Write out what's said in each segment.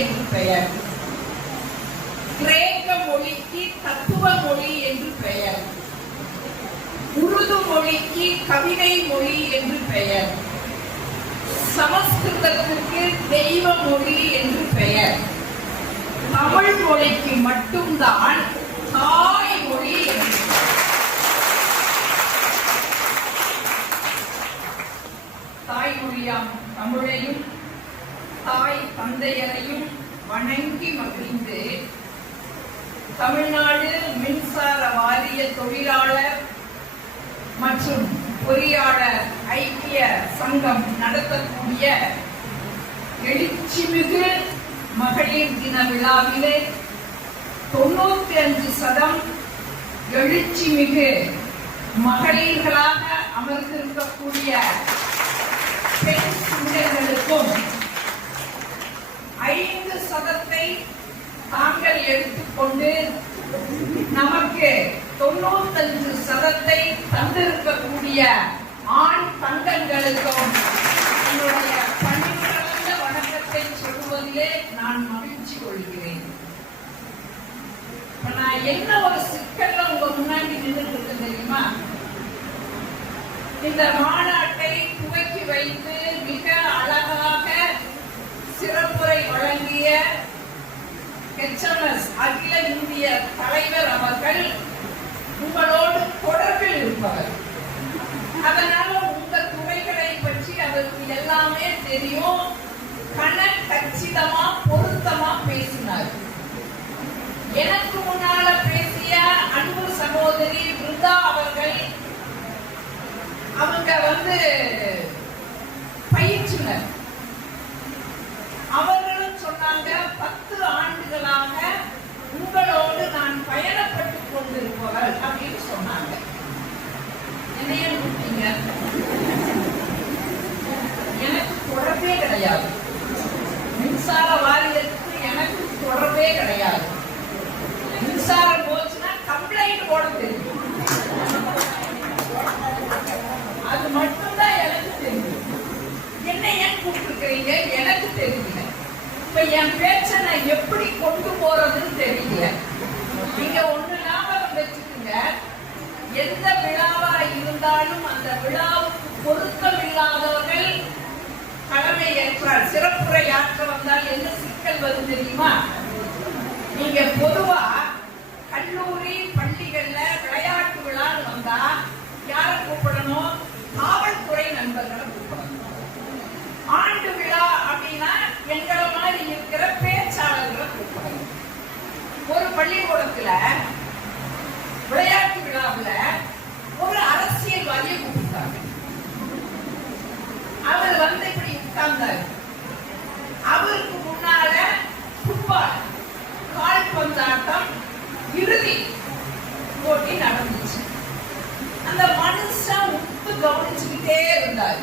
என்று பெயர். கிரேக்க மொழிக்கு தத்துவ மொழி என்று பெயர். உருது மொழிக்கு கவிதை மொழி என்று பெயர். சமஸ்கிருதத்திற்கு தெய்வ மொழி என்று பெயர். தமிழ் மொழிக்கு மட்டும்தான் தாய் மொழி என்று. தாய்மொழியாம் தமிழையும் தாய் தந்தையரையும் வணங்கி மகிழ்ந்து தமிழ்நாடு மின்சார வாரிய தொழிலாளர் மற்றும் பொறியாளர் ஐக்கிய சங்கம் நடத்தக்கூடிய எழுச்சிமிகு மகளிர் தின விழாவிலே 95% எழுச்சிமிகு மகளிர்களாக அமர்ந்திருக்கக்கூடிய பெண் சிங்கர்களுக்கும் 5% தாங்கள் எடுத்துக்கொண்டு நமக்கு 95% தந்திருக்கக்கூடிய ஆண் தங்கங்களுக்கும் என்னுடைய பணிபுரிந்த வணக்கத்தை சொல்வதிலே நான் மகிழ்ச்சி கொள்கிறேன். நான் என்ன ஒரு சிக்கல்ல உங்க முன்னாடி நின்று தெரியுமா? இந்த மாநாட்டை துவக்கி வைத்து மிக அழகாக சிறப்புரை வழங்கிய HMS அகில இந்திய தலைவர் அவர்கள் உங்களோடு தொடர்பில் இருப்பவர். அதனால உங்க துறைகளை பற்றி அவருக்கு எல்லாமே தெரியும். கச்சிதமா பொருத்தமா பேசினார். எனக்கு முன்னால பேசிய அன்பு சகோதரி பிருந்தா அவர்கள், அவங்க பயிற்றுனர். அவர்களும் சொன்னாங்க, 10 ஆண்டுகளாக உங்களோடு நான் பயணப்பட்டுக் கொண்டிருப்பவள் அப்படின்னு சொன்னாங்க. என்னைய கூப்பிட்டீங்க? எனக்கு தொடர்பே கிடையாது. மின்சார வாரியத்துக்கு எனக்கு தொடர்பே கிடையாது. மின்சாரம் போச்சுன்னா கம்ப்ளைண்ட் போட தெரியும். அது மட்டும்தான் எனக்கு தெரியும். என்ன ஏன் கூப்பிட்டுருக்கிறீங்க எனக்கு தெரியல. இப்ப என் பேச்ச நான் எப்படி கொண்டு போறதுன்னு தெரியல. நீங்க ஒண்ணு ஞாபகம் வச்சுக்கோங்க, எந்த விழாவா இருந்தாலும் அந்த விழாவுக்கு பொருத்தம் இல்லாதவர்கள் கடமை ஏற்றார். சிறப்புரை ஆற்ற வந்தால் என்ன சிக்கல் வரும் தெரியுமா? நீங்க பொதுவா கல்லூரி பள்ளிகள்ல விளையாட்டு விழான்னு வந்தா யார கூப்பிடணும்? காவல்துறை நண்பர்களை கூப்பிடணும். ஆண்டு விழா அப்படின்னா எங்களை மாதிரி இருக்கிற பேச்சாளர்களை கூப்பிடணும். ஒரு பள்ளிக்கூடத்துல விளையாட்டு விழாவுல ஒரு அரசியல்வாதியை கூப்பிட்டாங்க. அவர் இப்படி உட்கார்ந்தார். அவருக்கு முன்னால ஃபுட்பால் கால்பந்தாட்டம் இறுதி போட்டி நடந்துச்சு. அந்த மனுஷன் உப்பு கவனிச்சுக்கிட்டே இருந்தார்.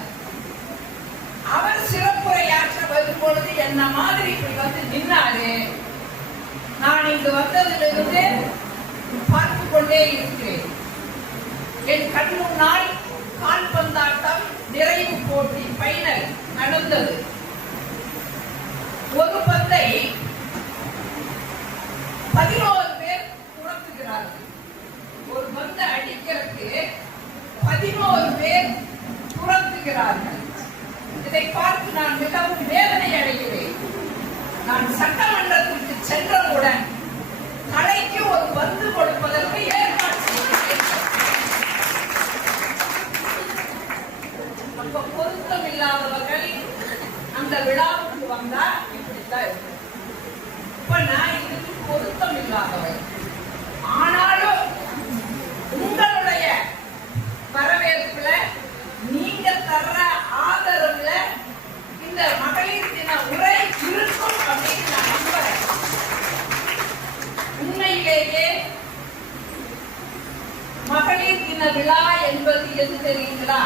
அவர் சிறப்புரையாற்ற வரும் பொழுது என்ன மாதிரி இப்படி நின்னாரு. நான் இங்கு வந்ததிலிருந்து பார்த்து கொண்டே இருக்கிறேன். என் கண் முன்னால் கால்பந்தாட்டம் நிறைவு போட்டி ஃபைனல் நடந்தது. ஒரு பந்தை 11 பேர் துரத்துகிறார்கள். ஒரு பந்தை அடிக்கிறதுக்கு 11 பேர் துரத்துகிறார்கள். இதை பார்த்து நான் மிகவும் வேதனை அடைகிறேன். நான் சட்டமன்றத்திற்கு சென்றவுடன் கலைக்கு ஒரு பந்து கொடுப்பதற்கு ஏற்பாடு செய்கிறேன். அப்ப பொருத்தம் இல்லாதவர்கள் அந்த விழாவுக்கு வந்தா இப்படித்தான் இருக்கு. இப்ப நான் இதுக்கு பொருத்தம் இல்லாதவர். ஆனாலும் உங்களுடைய வரவேற்புல நீங்க தர்ற ஆதரவுல இந்த மகளிர் தின உரை இருக்கும் அப்படின்னு நான் நம்புறேன். உண்மையிலேயே மகளிர் தின விழா என்பது எது தெரியுங்களா?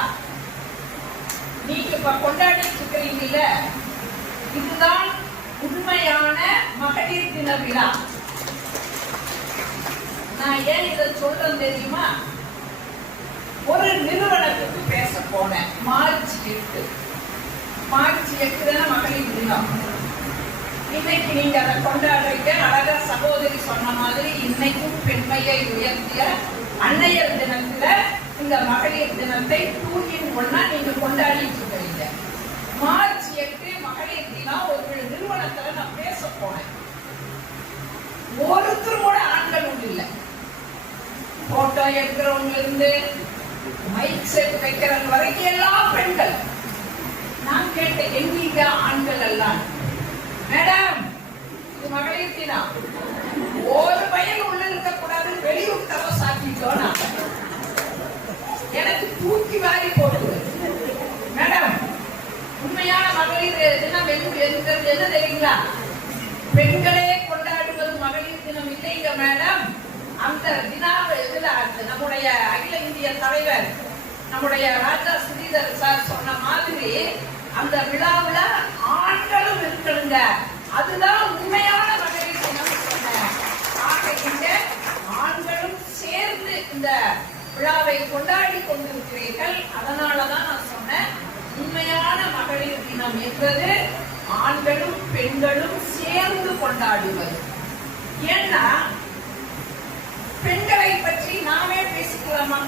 நீங்க இப்ப கொண்டாடிட்டு இருக்கிறீங்கல்ல, இதுதான் உண்மையான மகளிர் தின விழா. நான் ஏன் இதை சொல்றேன் தெரியுமா? ஒரு நிறுவனத்துக்கு பேச போனேன். மார்ச் 8 மகளிர் தினம். நீங்க இன்னைக்கு நீங்க அதை கொண்டாடுறீங்க. அழகா சகோதரி சொன்ன மாதிரி இன்னைக்கும் பெண்மையை உயர்த்திய அன்னையர் தினத்துல இந்த மகளிர் தினத்தை 2-in-1 நீங்க கொண்டாடிட்டு இருக்கீங்க. மார்ச் 8 மகளிர் தினம் ஒரு நிறுவனத்துல நான் பேச போனேன். ஒருத்தர் கூட ஆண்கள் ஒன்று இல்லை. போட்டோ எடுக்கிறவங்க இருந்து மைக் செட் வைக்கிறவங்க வரைக்கும் எல்லாம் பெண்கள். நான் கேட்டேன், எங்கீங்க ஆண்கள் எல்லாம்? மேடம், இது மகளிர் தினம், ஒரு பையன் உள்ள இருக்கக்கூடாது, வெளியூர் தர சாத்திட்டோம். எனக்கு தூக்கி வாரி போடுது. மேடம், உண்மையான மகளிர் தினம் என்ன தெரியுங்களா? பெண்களே கொண்டாடுவது மகளிர் தினம் இல்லைங்க மேடம். அந்த தினாவில் நம்முடைய அகில இந்திய தலைவர் நம்முடைய ராஜா ஸ்ரீதர் சார் சொன்ன மாதிரி அந்த விழாவில் ஆண்களும் இருக்கணுங்க. அதுதான் உண்மையான மகளிர் தினம் சொன்னேன். ஆக இங்க ஆண்களும் சேர்ந்து இந்த விழாவை கொண்டாடி கொண்டிருக்கிறீர்கள். அதனாலதான் நான் சொன்னேன், உண்மையான மகளிர் தினம் என்பது ஆண்களும் பெண்களும் சேர்ந்து கொண்டாடுவது. ஏன்னா பெண்களை பற்றி நாமே பேசிக்கலாமா?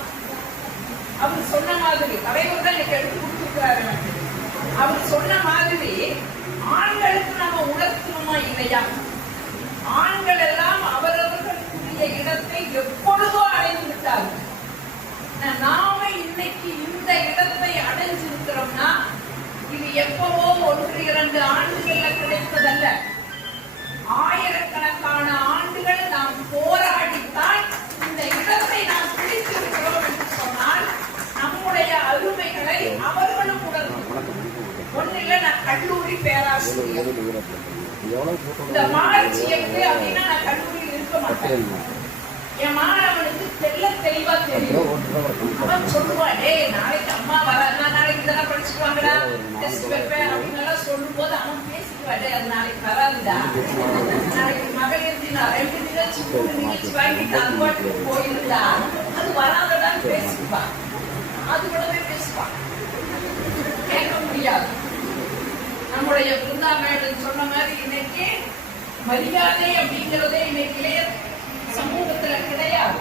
அவர் சொன்ன மாதிரி தலைவர் தான் எனக்கு எடுத்து கொடுத்துருக்கிறாரு. அவர் சொன்ன மாதிரி ஆண்களுக்கு நம்ம உணர்த்தணுமா இல்லையா? ஆண்கள் எல்லாம் அவரவர்களுக்குரிய இடத்தை எப்பொழுதோ அடைந்து விட்டார்கள். நாம இன்னைக்கு இந்த இடத்தை அடைஞ்சிருக்கிறோம்னா இது எப்பவோ 1-2 ஆண்டுகள்ல கிடைத்ததல்ல. ஆயிரக்கணக்கான ஆண்டுகள் நாம் போராடித்தான் இந்த இடத்தை நாம் பிடித்திருக்கிறோம் என்று சொன்னால் நம்முடைய அருமைகளை அவர்களும் உணர்ந்து. ஒன்னில்ல, நான் கல்லூரி பேராசிரியர். இந்த மார்ச் 8 அப்படின்னா நான் கல்லூரியில் இருக்க மாட்டேன். என் மாணவனுக்கு தெளிவா தெரியும். அவன் சொல்லுவான், நாளைக்கு அம்மா வராது, நாளைக்கு இதெல்லாம் படிச்சுக்குவாங்கடா, டெஸ்ட் வைப்பேன் அப்படின்னு எல்லாம் சொல்லும் போது அவன் பேசிக்குவாடே, அது நாளைக்கு வராதுடா, நாளைக்கு மகளிர் தினம் 2 நிகழ்ச்சி 3 நிகழ்ச்சி வாங்கிட்டு அது பாட்டுக்கு போயிருந்தா அது வராதடான்னு பேசிக்குவான். அது கூடவே பேசுவான், கேட்க முடியாது. நம்முடைய பிருந்தா மேடம் சொன்ன மாதிரி இன்னைக்கு மரியாதை அப்படிங்கிறதே இன்னைக்கு இளைய சமூகத்துல கிடையாது.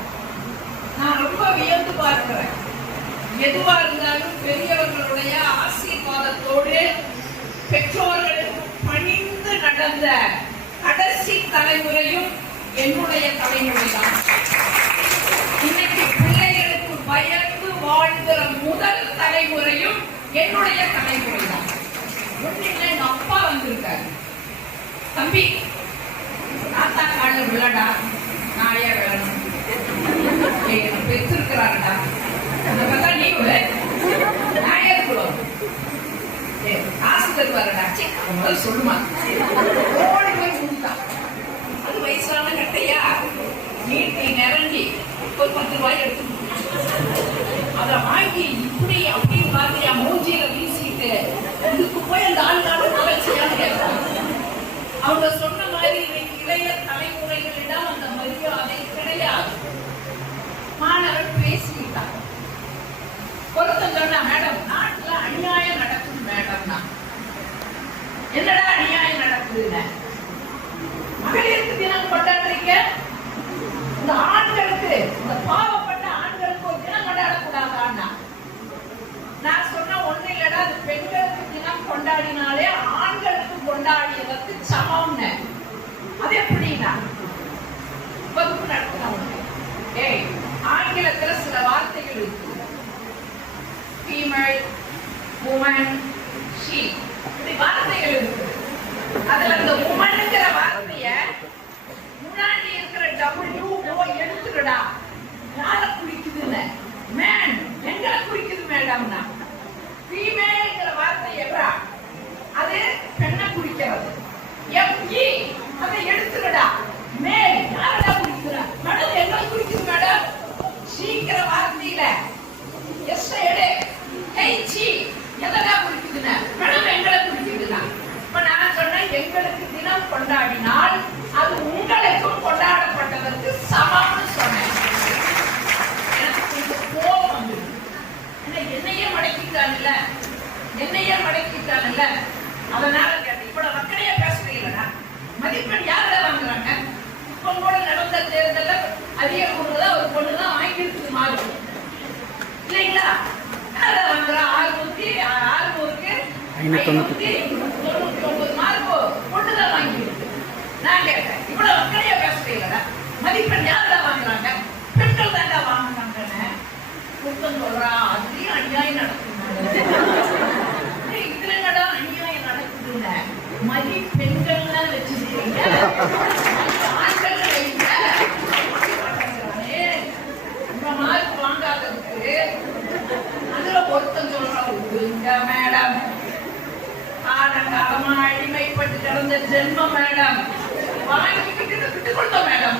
நான் ரொம்ப வியந்து பார்க்கிறேன். எதுவா இருந்தாலும் பெரியவர்களுடைய ஆசீர்வாதத்தோடு பெற்றோர்களுக்கு பணிந்து நடந்த கடைசி தலைமுறையும் என்னுடைய தலைமுறை தான். இன்னைக்கு பிள்ளைகளுக்கு பயந்து வாழ்கிற முதல் தலைமுறையும் என்னுடைய தலைமுறை தான். ஒன்றில் எங்க அப்பா வந்திருக்காரு. தம்பி, தாத்தா கால விழடா, நாயா விழணும் பெற்றிருக்கிறாருடா, அந்த நீங்க நாயர் குலம் காசு தருவாருடா, முதல் சொல்லுமா ஓடி போய் கொடுத்தான். அது வயசான கட்டையா நீட்டி நிரண்டி ஒரு 10 ரூபாய் எடுத்து அதை வாங்கி இப்படி அப்படின்னு பார்த்து என் மூஞ்சியில வீசிட்டு இதுக்கு போய் அந்த ஆளுக்கான கவர்ச்சியான்னு கேட்பாங்க. அவங்க சொன்ன மாதிரி இன்னைக்கு இளைய தலைமுறைகளிடம் அந்த மரியாதை கிடையாது. மாணவர் பேசிட்டான். ஒருத்தன் சொன்னா, மேடம் நாட்டுல அநியாயம் நடக்குது மேடம். என்னடா அநியாயம் நடக்குதுன்னு? மகளிருக்கு தினம் கொண்டாடுறீங்க, இந்த ஆண்களுக்கு, இந்த பாவப்பட்ட ஆண்களுக்கு ஒரு தினம் கொண்டாடக்கூடாதான்னா நான் சொன்ன ஒண்ணு இல்லடா, அது பெண்களுக்கு தினம் கொண்டாடினாலே ஆண்களுக்கு கொண்டாடியதற்கு சமம்னு. அது எப்படின்னா வகுப்பு நடத்தினவங்க ஆங்கிலத்துல சில வார்த்தைகள் இருக்கு. ஃபீமேல், உமன், ஷீ, இப்படி வார்த்தைகள் இருக்கு. அதுல அந்த உமன்ங்கிற வார்த்தைய முன்னாடி இருக்கிற WO எடுத்துக்கடா, யார குறிக்குதுன்னு. மேன் எங்களை குறிக்குது மேடம்னா. ஃபீமேல்ங்கிற வார்த்தை எவ்வளா, அது பெண்ணை குறிக்கிறது. FE அதை எடுத்துக்கடா, மேல் யாரடா குறிக்குறா, மேடம் எங்களை குறிக்குது மேடம். ஷீங்கிற வார்த்தையில எஸ் எடு, HE எதடா குறிக்குதுன்னா, மேடம் எங்களை குறிக்குதுன்னா. இப்ப நான் சொன்னேன், எங்களுக்கு தினம் கொண்டாடினால் அது உங்களுக்கும் கொண்டாடப்பட்டதற்கு சமம்னு சொன்னேன். எனக்கு கொஞ்சம் கோபம் வந்து, என்னையே மடக்கிட்டான்ல, அதனால கேட்டேன். இப்ப மக்களையே பேசுறீங்களா, 99 மார்க் பொண்ணுதான் வாங்கியிருக்கு. நான் கேட்டேன், இவ்வளவு மக்களையே பேசுறீங்களா? மதிப்பெண் யாருடா வாங்குறாங்க? பெண்கள் தாண்டா வாங்குறாங்கன்னு குற்றம் சொல்றா. அதுலயும் அநியாயம் நடக்குது. இதுல என்னடா அநியாயம் நடக்குதுன்னு மதிப்பெண்கள்லாம் வச்சிருக்கீங்க, ஆண்கள் வைங்க. மார்க் வாங்காததுக்கு அதுல ஒருத்தன் சொல்றாங்க, மேடம் காலகாலமா அடிமைப்பட்டு கிடந்த ஜென்மம் மேடம், வாங்கிக்கிட்டு விட்டுக் கொண்டோம் மேடம்.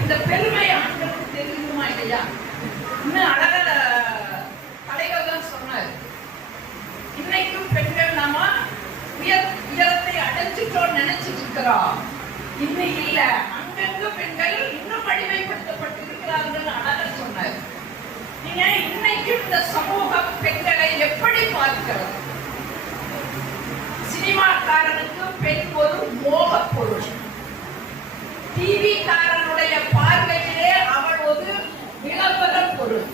இந்த பெருமை ஆண்களுக்கு தெரியுமா இல்லையா? இன்னும் அழக தலைவர் தான் சொன்னார், இன்னைக்கும் பெண்கள் நாம உயரத்தை அடைஞ்சிட்டோம் நினைச்சிட்டு இருக்கிறோம். இன்னும் இல்ல, அங்கங்க பெண்கள் இன்னும் அடிமைப்படுத்தப்பட்டிருக்கிறார்கள் அழக சொன்னார். நீங்க இன்னைக்கும் இந்த சமூகம் பெண்களை எப்படி பார்க்கிறது? சினிமாக்காரனுக்கு பெண் ஒரு மோக பொருள், டிவி காரனுடைய பார்வையிலே அவள் ஒரு விளம்பர பொருள்,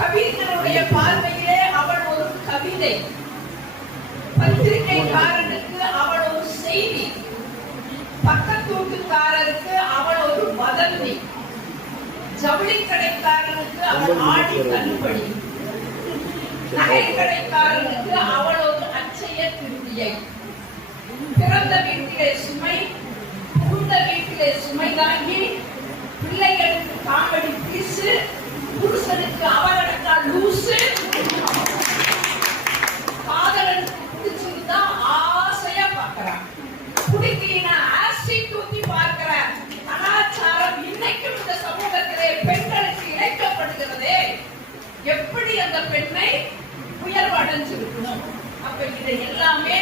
கவிஞனுடைய பார்வையிலே அவள் ஒரு கவிதை, பத்திரிகைக்காரனுக்கு அவள் ஒரு செய்தி, பக்கத்தூட்டுக்காரருக்கு அவள் ஒரு வதந்தி, ஜவுளிக்கடைக்காரனுக்கு அவள் ஆடி தள்ளுபடி, நகைக்கடைக்காரனுக்கு அவள் ஒரு அச்சய திருப்தியை. பிறந்த வீட்டிலே சுமை, புகுந்த வீட்டிலே சுமை தாங்கி, பிள்ளைகளுக்கு காமெடி பீசு, புருஷனுக்கு அவரடக்கா லூசு, காதலனுக்கு பிடிச்சிருந்தா ஆசையா பார்க்கிறான், பிடிக்கலனா ஆசிட் ஊத்தி பார்க்கிற கலாச்சாரம் இன்னைக்கும் இந்த சமூகத்திலே பெண்களுக்கு இணைக்கப்படுகிறதே. எப்படி அந்த பெண்ணை உயர்வு அடைஞ்சிருக்கணும்? அப்ப இதை எல்லாமே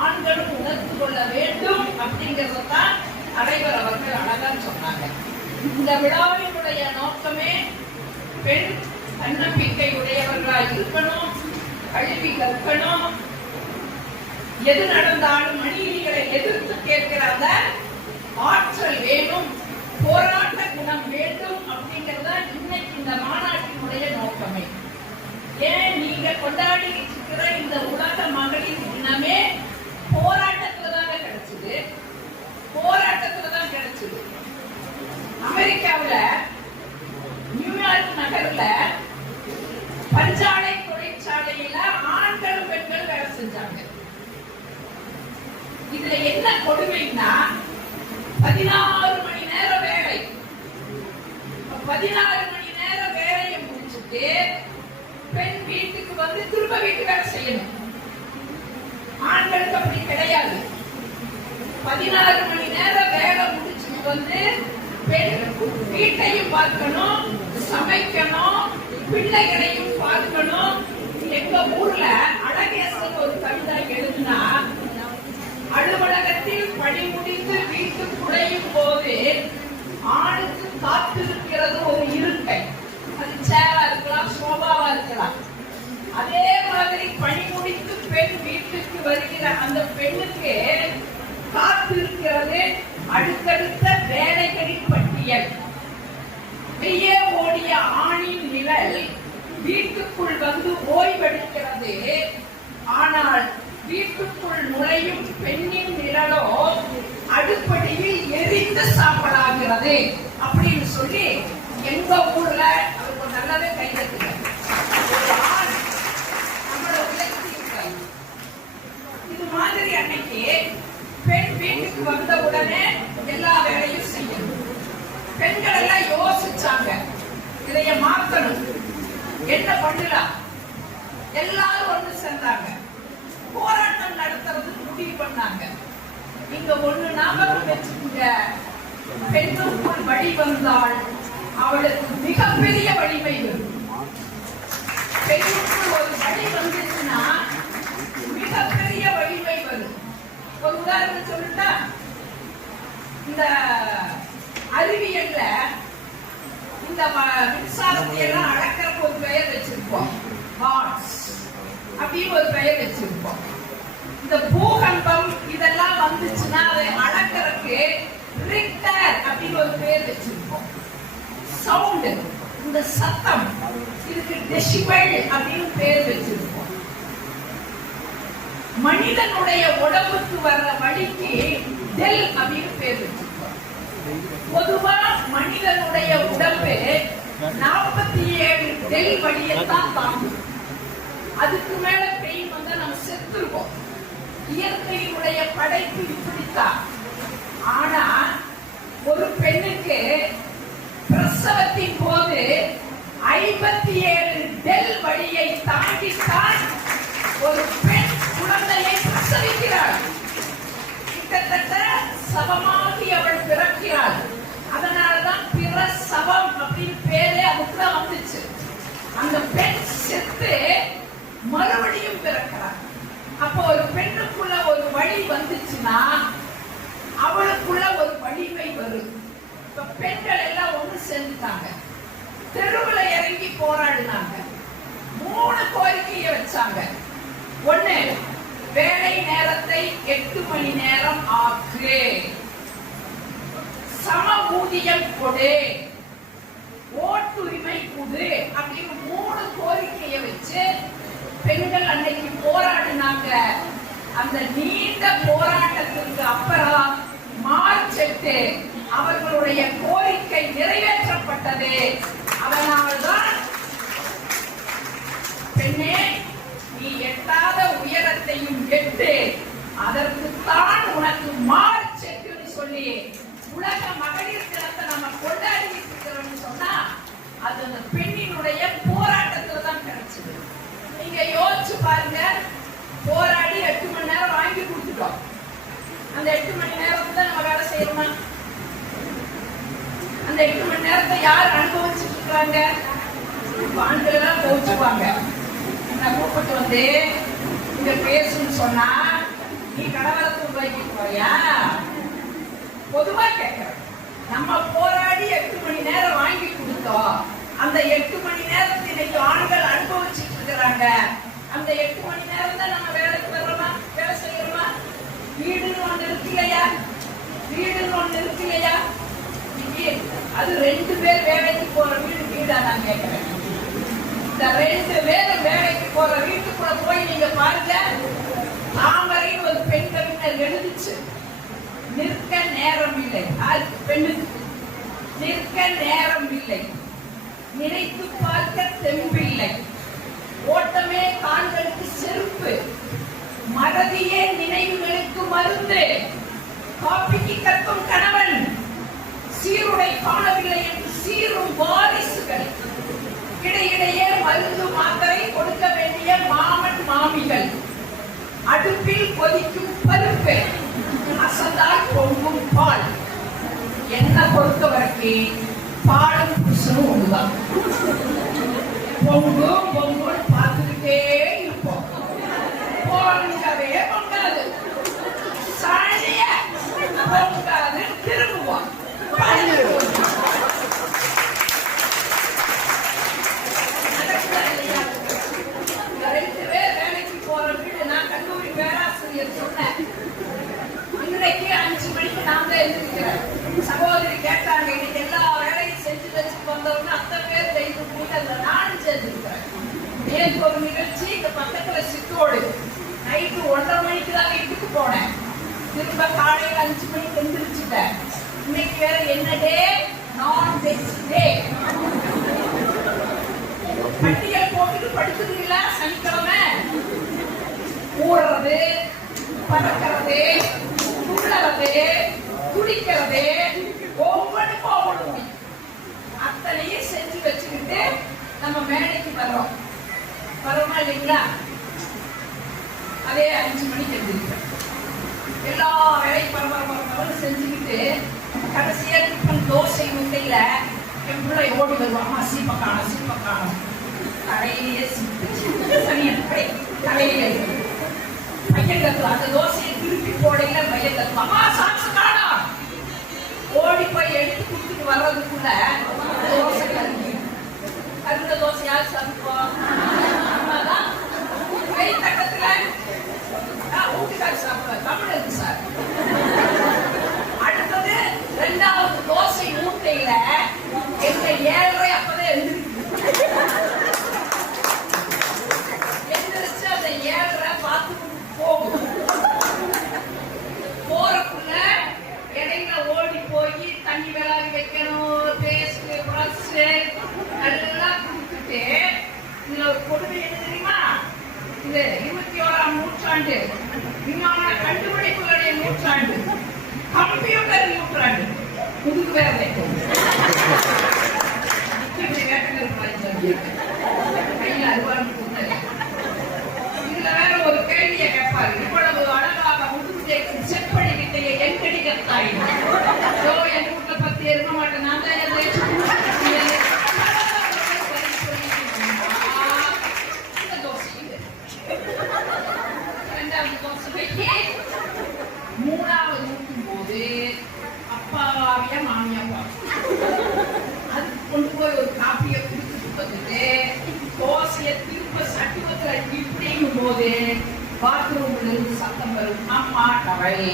ஆண்களும் உணர்ந்து கொள்ள வேண்டும் அப்படிங்கறதான் தலைவர் அவர்கள் அழகா சொன்னாங்க. இந்த விழாவினுடைய நோக்கமே பெண் தன்னம்பிக்கை உடையவர்களாக இருக்கணும், கல்வி கற்கணும், எது நடந்தாலும் மனிதர்களை எதிர்த்து கேட்கிற அந்த ஆற்றல் வேணும், போராட்ட குணம் வேண்டும் அப்படிங்கறத இன்னைக்கு இந்த மாநாட்டினுடைய நோக்கமே. ஏன் நீங்க கொண்டாடி இருக்கிற இந்த உலக மகளிர் தினமே போராட்டத்துலதான் கிடைச்சது, போராட்டத்துலதான் கிடைச்சது. அமெரிக்காவுல நியூயார்க் நகர்ல பஞ்சாலை தொழிற்சாலையில ஆண்களும் பெண்களும் வேலை செஞ்சாங்க. இதுல என்ன கொடுமைன்னா 16 மணி நேரம் வேலை, 16 மணி நேரம் வேலையை முடிச்சுட்டு பெண் வீட்டுக்கு வந்து திரும்ப வீட்டு வேலை செய்யணும். ஆண்களுக்கு அப்படி கிடையாது. 16 மணி நேரம் வேலை முடிச்சுட்டு வந்து பெண் வீட்டையும் பார்க்கணும், சமைக்கணும், பிள்ளைகளையும் பார்க்கணும். எங்க ஊர்ல அழகேசன் ஒரு கவிதை எழுதினா, அலுவலகத்தில் பணி முடித்து வீட்டுக்கு நுழையும் போது ஆணுக்கு காத்திருக்கிறது ஒரு இருக்கை. அது சேரா இருக்கலாம், சோபாவா இருக்கலாம். அதே மாதிரி பணி முடித்து பெண் வீட்டுக்கு வருகிற அந்த பெண்ணுக்கு காத்திருக்கிறது அடுத்தடுத்த வேலைகளின் பட்டியல். வெளியே ஓடிய ஆணின் நிழல் வீட்டுக்குள் வந்து ஓய்வெடுக்கிறது. ஆனால் வீட்டுக்குள் நுழையும் பெண்ணின் நிழலோ அடுப்படியில் எரிந்து சாம்பலாகிறது அப்படின்னு சொல்லி எங்க ஊர்ல அவருக்கு நல்லாவே கைதட்டுங்க. நம்மள உழைச்சி இருக்காங்க. இது மாதிரி அன்னைக்கு பெண் வீட்டுக்கு வந்த உடனே எல்லா வேலையும் செய்யணும். பெண்கள் எல்லாம் யோசிச்சாங்க, இதைய மாத்தணும், என்ன பண்ணலாம். எல்லாரும் ஒண்ணு சேர்ந்தாங்க, போராட்டம் நடத்துறது முடிவு பண்ணாங்க. நீங்க ஒண்ணு ஞாபகம் வச்சுக்கோங்க, பெண்ணுக்குள் வழி வந்தால் அவளுக்கு மிகப்பெரிய வலிமை வரும். பெண்ணுக்குள் ஒரு வழி வந்துச்சுன்னா மிகப்பெரிய வலிமை வரும். ஒரு உதாரணம் சொல்லிட்டா, இந்த அறிவியல்ல இந்த மின்சாரத்தை எல்லாம் அளக்கிறதுக்கு ஒரு பெயர் வச்சிருப்போம், வாட்ஸ் அப்படின்னு ஒரு பெயர் வச்சிருப்போம். இந்த பூகம்பம் இதெல்லாம் வந்துச்சுன்னா அதை அளக்கிறதுக்கு ரிக்டர் அப்படின்னு ஒரு பெயர் வச்சிருப்போம். சவுண்ட், இந்த அந்த சத்தம், இதுக்கு டெசிபல் அப்படின்னு பேர் வச்சிருக்கோம். மனிதனுடைய உடம்புக்கு வர்ற வலிக்கு டெல் அப்படின்னு பேர் வச்சிருக்கோம். பொதுவா மனிதனுடைய உடம்பு 47 டெல் வலியத்தான் தாங்கும். அதுக்கு மேல பெயின் வந்தா நம்ம செத்துருவோம். இயற்கையினுடைய படைப்பு இப்படித்தான். ஆனா ஒரு பெண்ணுக்கு பிரசவத்தின் போது 57 டெல் வழியை தாண்டித்தான் ஒரு பெண் குழந்தையை பிரசவிக்கிறாள். கிட்டத்தட்ட சவமாகி அவள் பிறக்கிறாள். அதனாலதான் பிரசவம் அப்படின்னு பேரே அதுக்குதான் வந்துச்சு. அந்த பெண் செத்து மறுபடியும் பிறக்கிறாள். அப்போ ஒரு பெண்ணுக்குள்ள ஒரு வழி வந்துச்சுன்னா அவளுக்குள்ள ஒரு வலிமை வரும். இப்ப பெண்கள் எல்லாம் ஒண்ணு சேர்ந்துட்டாங்க, தெருவுல இறங்கி போராடினாங்க. 3 கோரிக்கையை வச்சாங்க. ஒண்ணு, வேலை நேரத்தை 8 மணி நேரம் ஆக்கு, சம ஊதியம் கொடு, ஓட்டுரிமை கொடு அப்படின்னு 3 கோரிக்கையை வச்சு பெண்கள் அன்னைக்கு போராடினாங்க. அந்த நீண்ட போராட்டத்திற்கு அப்புறம் மார்ச் 8 அவர்களுடைய கோரிக்கை நிறைவேற்றப்பட்டது. அதனால்தான் பெண்ணே, நீ எட்டாத உயரத்தையும் எட்டு, அதற்குத்தான் உனக்கு மார்ச் 8 சொல்லி உலக மகளிர் தினத்தை நம்ம கொண்டாடி இருக்கிறோம்னு சொன்னா அது அந்த பெண்ணினுடைய போராட்டத்துல தான் கிடைச்சது. நீங்க யோசிச்சு பாருங்க, போராடி 8 மணி நேரம் வாங்கி கொடுத்துட்டோம். அந்த 8 மணி நேரத்துல நம்ம வேலை செய்யணுமா? அந்த 8 மணி நேரத்தை யார் அனுபவிச்சுட்டு இருக்காங்க? ஆண்கள் எல்லாம் கோச்சுவாங்க. நான் கூப்பிட்டு வந்து இங்க பேசுன்னு சொன்னா நீ கடவரத்து வைக்க போறியா? பொதுவா கேட்கிறேன். நம்ம போராடி 8 மணி நேரம் வாங்கி கொடுத்தோம். அந்த 8 மணி நேரத்தை இன்னைக்கு ஆண்கள் அனுபவிச்சுட்டு இருக்கிறாங்க. அந்த 8 மணி நேரம் தான் நம்ம வேலைக்கு வர்றோமா, வேலை செய்யறோமா? வீடுன்னு ஒண்ணு இருக்கு இல்லையா? வீடுன்னு ஒண்ணு இருக்கு இல்லையா? அது 2 பேர் வேலைக்கு போற வீடு வீடா நான் கேட்கிறேன். இந்த 2 பேர் வேலைக்கு போற வீட்டுக்குள்ள போய் நீங்க பாருங்க. தாமரைன்னு ஒரு பெண் கவிஞர் எழுதிச்சு, நிற்க நேரம் இல்லை. பெண்ணுக்கு நிற்க நேரம் இல்லை, நினைத்து பார்க்க தெம்பில்லை, ஓட்டமே கால்களுக்கு செருப்பு, மறதியே நினைவுகளுக்கு மருந்து, காப்பிக்கு கத்தும் கணவன், சீருடை காணவில்லை என்று சீரும் வாரிசுகள், இடையிடையே மருந்து மாத்திரை கொடுக்க வேண்டிய மாமன் மாமிகள், அடுப்பில் கொதிக்கும் பருப்பு, அசந்தால் பொங்கும் பால். என்ன பொறுத்த வரைக்கும் பாலும் புருஷனும் ஒண்ணுதான். பொங்கும் பொங்கும் பார்த்துக்கிட்டே இருப்போம். பொங்கவே பொங்காது, சாணிய பொங்காது திரும்புவோம். 2 பேர் வேலைக்கு போற வீடு. நான் கல்லூரி பேராசிரியர் சொன்னேன், இன்றைக்கு 5 மணிக்கு நான் தான் எழுந்திருக்கிறேன். சகோதரி கேட்டாங்க, இன்னைக்கு எல்லா வேலையும் செஞ்சு வச்சுட்டு வந்தவங்க அத்தனை பேர் செய்து முடியல, நானும் செஞ்சிருக்கிறேன். நேற்று ஒரு நிகழ்ச்சி இந்த பக்கத்துல சித்தோடு நைட்டு 1:30 மணிக்கு தான் வீட்டுக்கு போனேன். திரும்ப காலையில் 5 மணிக்கு எழுந்திரிச்சுட்டேன். இன்னைக்கு வேற என்ன டே? நான் வெஜ் டே. பட்டியல் போட்டுட்டு படுத்துறீங்களா? சனிக்கிழமை ஊடுறது, பறக்கிறது, துள்ளறது, குடிக்கிறது, ஒவ்வொன்றுக்கும் ஒவ்வொரு அத்தனையும் செஞ்சு வச்சுக்கிட்டு நம்ம மேடைக்கு வர்றோம். வரோமா இல்லைங்களா? அதே 5 மணிக்கு எழுந்திருக்கிறேன். எல்லா வேலையும் பரபரப்பு செஞ்சுக்கிட்டு கடைசியா டிஃபன் தோசை முட்டையில என் பிள்ளை ஓடி வருவாங்க. சீப்பக்கானம் சீப்பக்கானம் கடையிலேயே கடையில பையன் கத்துவா. அந்த தோசையை திருப்பி போடையில பையன் கத்துவா, அம்மா சாட்சி காணோம். ஓடி போய் எடுத்து கொடுத்துட்டு வர்றதுக்குள்ள தோசை கருங்கி. கருந்த தோசை யார் சாப்பிடுவோம்? அம்மாதான். கை தட்டத்துல ஊட்டிக்காரி சாப்பிடுவார். தமிழ் இருக்கு சார். அடுத்தது 2வது தோசை மூட்டையில எங்க 7:30 அப்பதான் எழுந்திருக்கு. 21ஆம் நூற்றாண்டு விஞ்ஞான கண்டுபிடிப்புகளுடைய நூற்றாண்டு, கம்ப்யூட்டர் நூற்றாண்டு. புதுக்கு வேற வைக்கும் கையில் அருவாள். இதுல வேற ஒரு கேள்வியை கேட்பாரு, இவ்வளவு அழகாக முதுகுஜைக்கு செப்படிக்கிட்டே எங்கடிக்கத்தாய் என் வீட்டுல பத்தி இருக்க மாட்டேன், நான் தான் மூணாவது ஊட்டும் போது அப்பாவிய மாமியா அது கொண்டு போய் ஒரு காப்பியை குடிச்சுட்டு வந்துட்டு தோசைய திரும்ப சட்டுவத்துல இப்படிங்கும் போது பாத்ரூம்ல இருந்து சத்தம் வரும், அம்மா டவல்.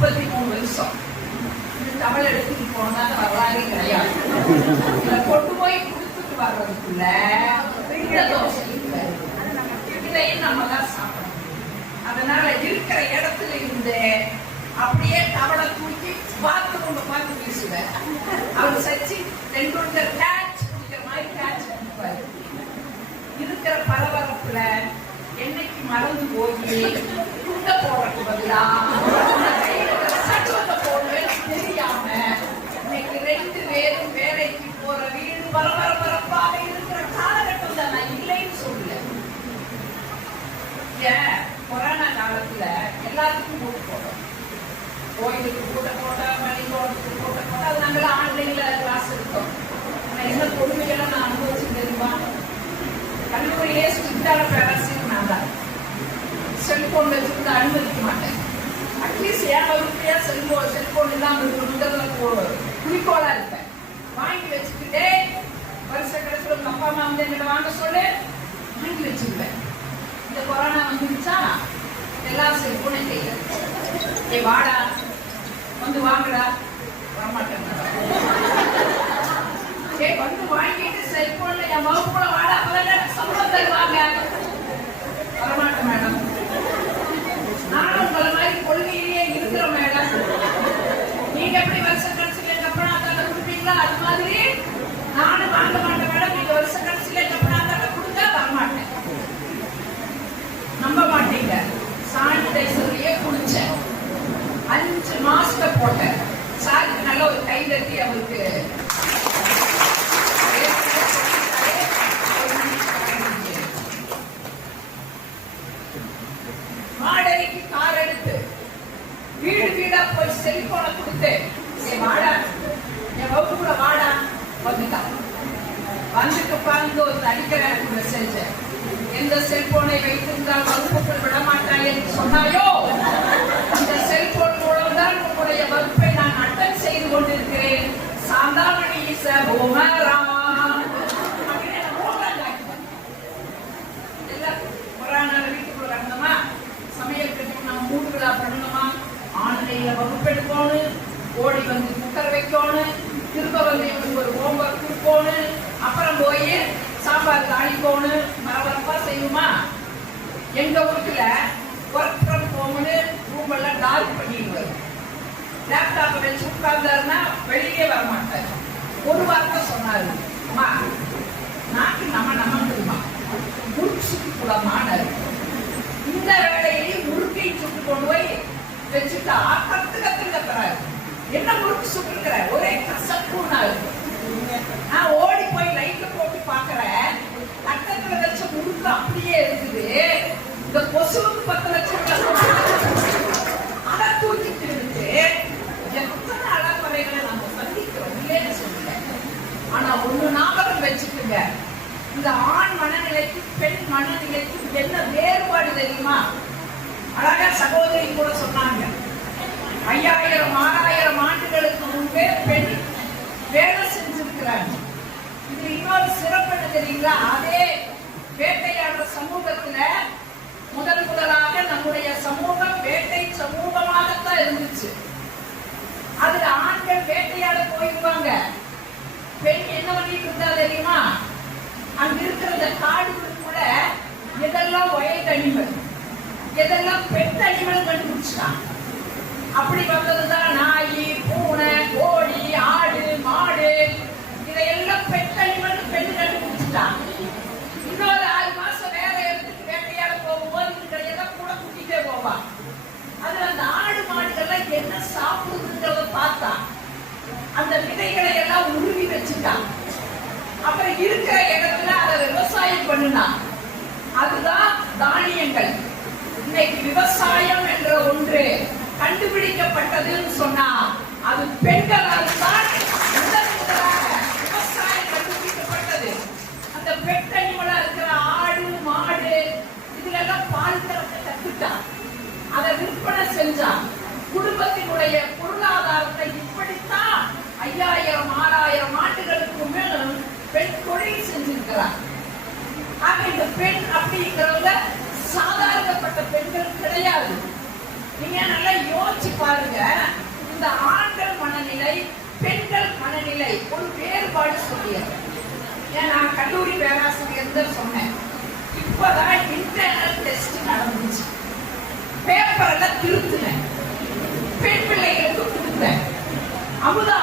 33 வருஷம் டவல் எடுத்துட்டு போனதான வரலாறே கிடையாது. கொண்டு போய் கொடுத்துட்டு வர்றதுக்குள்ள ரெண்டு தோசை இதையும் நம்ம தான் சாப்பிடணும். அதனால இருக்கிற இடத்துல இருந்து அப்படியே டவலை தூக்கி பாத்ரூம் பார்த்து வீசுவேன். அவர் சச்சி டெண்டுல்கர் கேட்ச் குடிக்கிற மாதிரி கேட்ச் குடிப்பாரு. இருக்கிற பரபரப்புல என்னைக்கு மறந்து போய் துண்டை போடுறதுக்கு பதிலா சட்டுவத்தை போடுவேன் தெரியாம இன்னைக்கு 2 பேரும் வேலைக்கு போற வீடு பரபரப்பாக இருக்கிற காலகட்டம் தான். நான் இல்லைன்னு சொல்லல. கொரோனா காலத்துல எல்லாத்துக்கும் கூட்டு போட்டோம். கோயிலுக்கு கூட்ட போட்டா, பள்ளிக்கூடத்துக்கு கூட்ட போட்டா, அது நாங்களாம் ஆன்லைன்ல கிளாஸ் எடுத்தோம். என்ன கொடுமையெல்லாம் நான் அனுபவிச்சு தெரியுமா? கல்லூரியிலே ஸ்ட்ரிக்டான பேரண்ட்ஸுக்கு நான் தான் செல்போன் வச்சுக்கிட்டு அனுமதிக்க மாட்டேன். அட்லீஸ்ட் ஏன் வகுப்பையா செல்போன் இல்லாம இருக்கிற குறிக்கோளா இருப்பேன். வாங்கி வச்சுக்கிட்டே வருஷ கடைசியில் உங்க அப்பா அம்மா வந்து எங்கிட்ட வாங்க சொல்லு, வாங்கி வச்சுக்குவேன். இந்த கொரோனா வந்துருச்சா எல்லா செல்போனும் கையில, ஏ வாடா வந்து வாங்கடா, வரமாட்டேன். வந்து வாங்கிட்டு செல்போன்ல என் வகுப்புல வாடா சம்பளம் தருவாங்க, வரமாட்டேன் மேடம். நானும் உங்களை மாதிரி கொள்கையிலேயே இருக்கிறோம் மேடம். நீங்க எப்படி வருஷ கடைசியில கப்பனாத்தால கொடுப்பீங்களா, அது மாதிரி நானும் வாங்க மாட்டேன் மேடம். நீங்க வருஷ கடைசியில கப்பனாத்தால கொடுத்தா வரமாட்டேன். நம்ப மாட்டீங்க, சானிடைசர்லயே குளிச்சேன், 5 மாஸ்க போட்டேன். சாருக்கு நல்ல ஒரு கை தட்டி அவருக்கு மாடலிக்கு கார் எடுத்து வீடு வீடா போய் செல்போனை கொடுத்து, வாடா என் வகுப்புல வாடா, வந்துட்டான். வந்துட்டு உட்கார்ந்து ஒரு அடிக்கிற மெசேஜ், எந்த செல்போனை வைத்திருந்தால் வகுப்புக்குள் விடமாட்டாய் என்று சொன்னாயோ, அந்த செல்போன் மூலம் தான் உங்களுடைய வகுப்பை நான் அட்டன் செய்து கொண்டிருக்கிறேன். சாந்தாமணி வீட்டுக்குள்ள வரணுமா, சமையல் கட்டுக்கு நம்ம 3 விழா பண்ணணுமா, ஆன்லைன்ல வகுப்பெடுக்கணும், ஓடி வந்து குக்கர் வைக்கணும், திரும்ப வந்து இவனுக்கு ஒரு ஹோம்ஒர்க் கொடுக்கணும், அப்புறம் போய் சாம்பார் தாளிக்கணும், பரபரப்பா செய்யுமா. எங்க வீட்டுல ஒர்க் ஃப்ரம் ஹோம்னு ரூம் எல்லாம் டார்க் பண்ணிடுவாரு. லேப்டாப் வச்சு உட்கார்ந்தாருன்னா வெளியே வர மாட்டாரு. ஒரு வார்த்தை சொன்னாரு, அம்மா நாக்கு நமக்குமா முறுக்கு சுட்டு கூடமானாரு. இந்த வேலையிலேயே முறுக்கையும் சுட்டு கொண்டு போய் வச்சுட்டா கத்துறாரு. என்ன முறுக்கு சுட்டுருக்கிற, ஒரே கசப்புனா இருக்கு. நான் ஓடி போய் லைட்ல போட்டு பாக்குறேன், கட்டத்துல வச்ச முறுக்கு அப்படியே இருக்குது. இந்த கொசுவுக்கு 10 லட்சம் அதை தூக்கிட்டு இருந்து எத்தனை அலப்பறைகளை நம்ம சந்திக்கிறோம் இல்லைன்னு சொல்லுங்க. ஆனா ஒண்ணு ஞாபகம் வச்சுக்குங்க, இந்த ஆண் மனநிலைக்கு பெண் மனநிலைக்கு என்ன வேறுபாடு தெரியுமா? அழகா சகோதரி கூட சொன்னாங்க, 5000 6000 ஆண்டுகளுக்கு முன்பே பெண் வேலை செஞ்சிருக்கிறாங்க. இது இன்னொரு சிறப்பு என்ன தெரியுங்களா? அதே வேட்டையாடுற சமூகத்துல முதலாக நம்முடைய சமூகம் வேட்டை சமூகமாகத்தான் இருந்துச்சு. அதுல ஆண்கள் வேட்டையாட போயிருவாங்க, பெண் என்ன பண்ணிட்டு இருந்தா தெரியுமா? அங்க இருக்கிற காடுகள் கூட எதெல்லாம் ஒயிட் அனிமல், எதெல்லாம் பெட் அனிமல் கண்டுபிடிச்சான். அப்படி வந்ததுதான் நாய், பூனை, கோழி, ஆடு, மாடு, இதையெல்லாம் பெட் அனிமல் பெண் கண்டுபிடிச்சிட்டான். இன்னொரு 6 மாசம் வேலை எடுத்துட்டு வேட்டையாட போகும்போது போவான். அதுல அந்த ஆடு மாடுகள்லாம் என்ன சாப்பிடுதுங்கிறத பார்த்தா அந்த விதைகளை எல்லாம் உருவி வச்சுட்டான். அப்புறம் இருக்கிற இடத்துல அதை விவசாயம் பண்ணினான். அதுதான் தானியங்கள். இன்னைக்கு விவசாயம் என்ற ஒன்று கண்டுபிடிக்கப்பட்டதுன்னு சொன்னா அது பெண்களால் தான் முதல் முதலாக விவசாயம் கண்டுபிடிக்கப்பட்டது. அந்த பெட்டனிமலா இருக்கிற ஆடு மாடு இதுல எல்லாம் பால் கறக்க கத்துட்டான். அதை விற்பனை செஞ்சான். குடும்பத்தினுடைய பொருளாதாரத்தை இப்படித்தான் 5000 6000 ஆண்டுகளுக்கு மேலும் பெண் தொழில் செஞ்சிருக்கிறார். ஆக இந்த பெண் அப்படிங்கிறவங்க சாதாரணப்பட்ட பெண்கள் கிடையாது. நீங்க நல்லா யோசிச்சு பாருங்க. இந்த ஆண்கள் மனநிலை பெண்கள் மனநிலை ஒரு வேறுபாடு சொல்லியது. ஏன் நான் கல்லூரி பேராசிரியர் தான் சொன்னேன். இப்பதான் இன்டர்னல் டெஸ்ட் நடந்துச்சு. பேப்பர்ல திருத்தினேன். பெண் பிள்ளைகளுக்கு கொடுத்தேன். அமுதா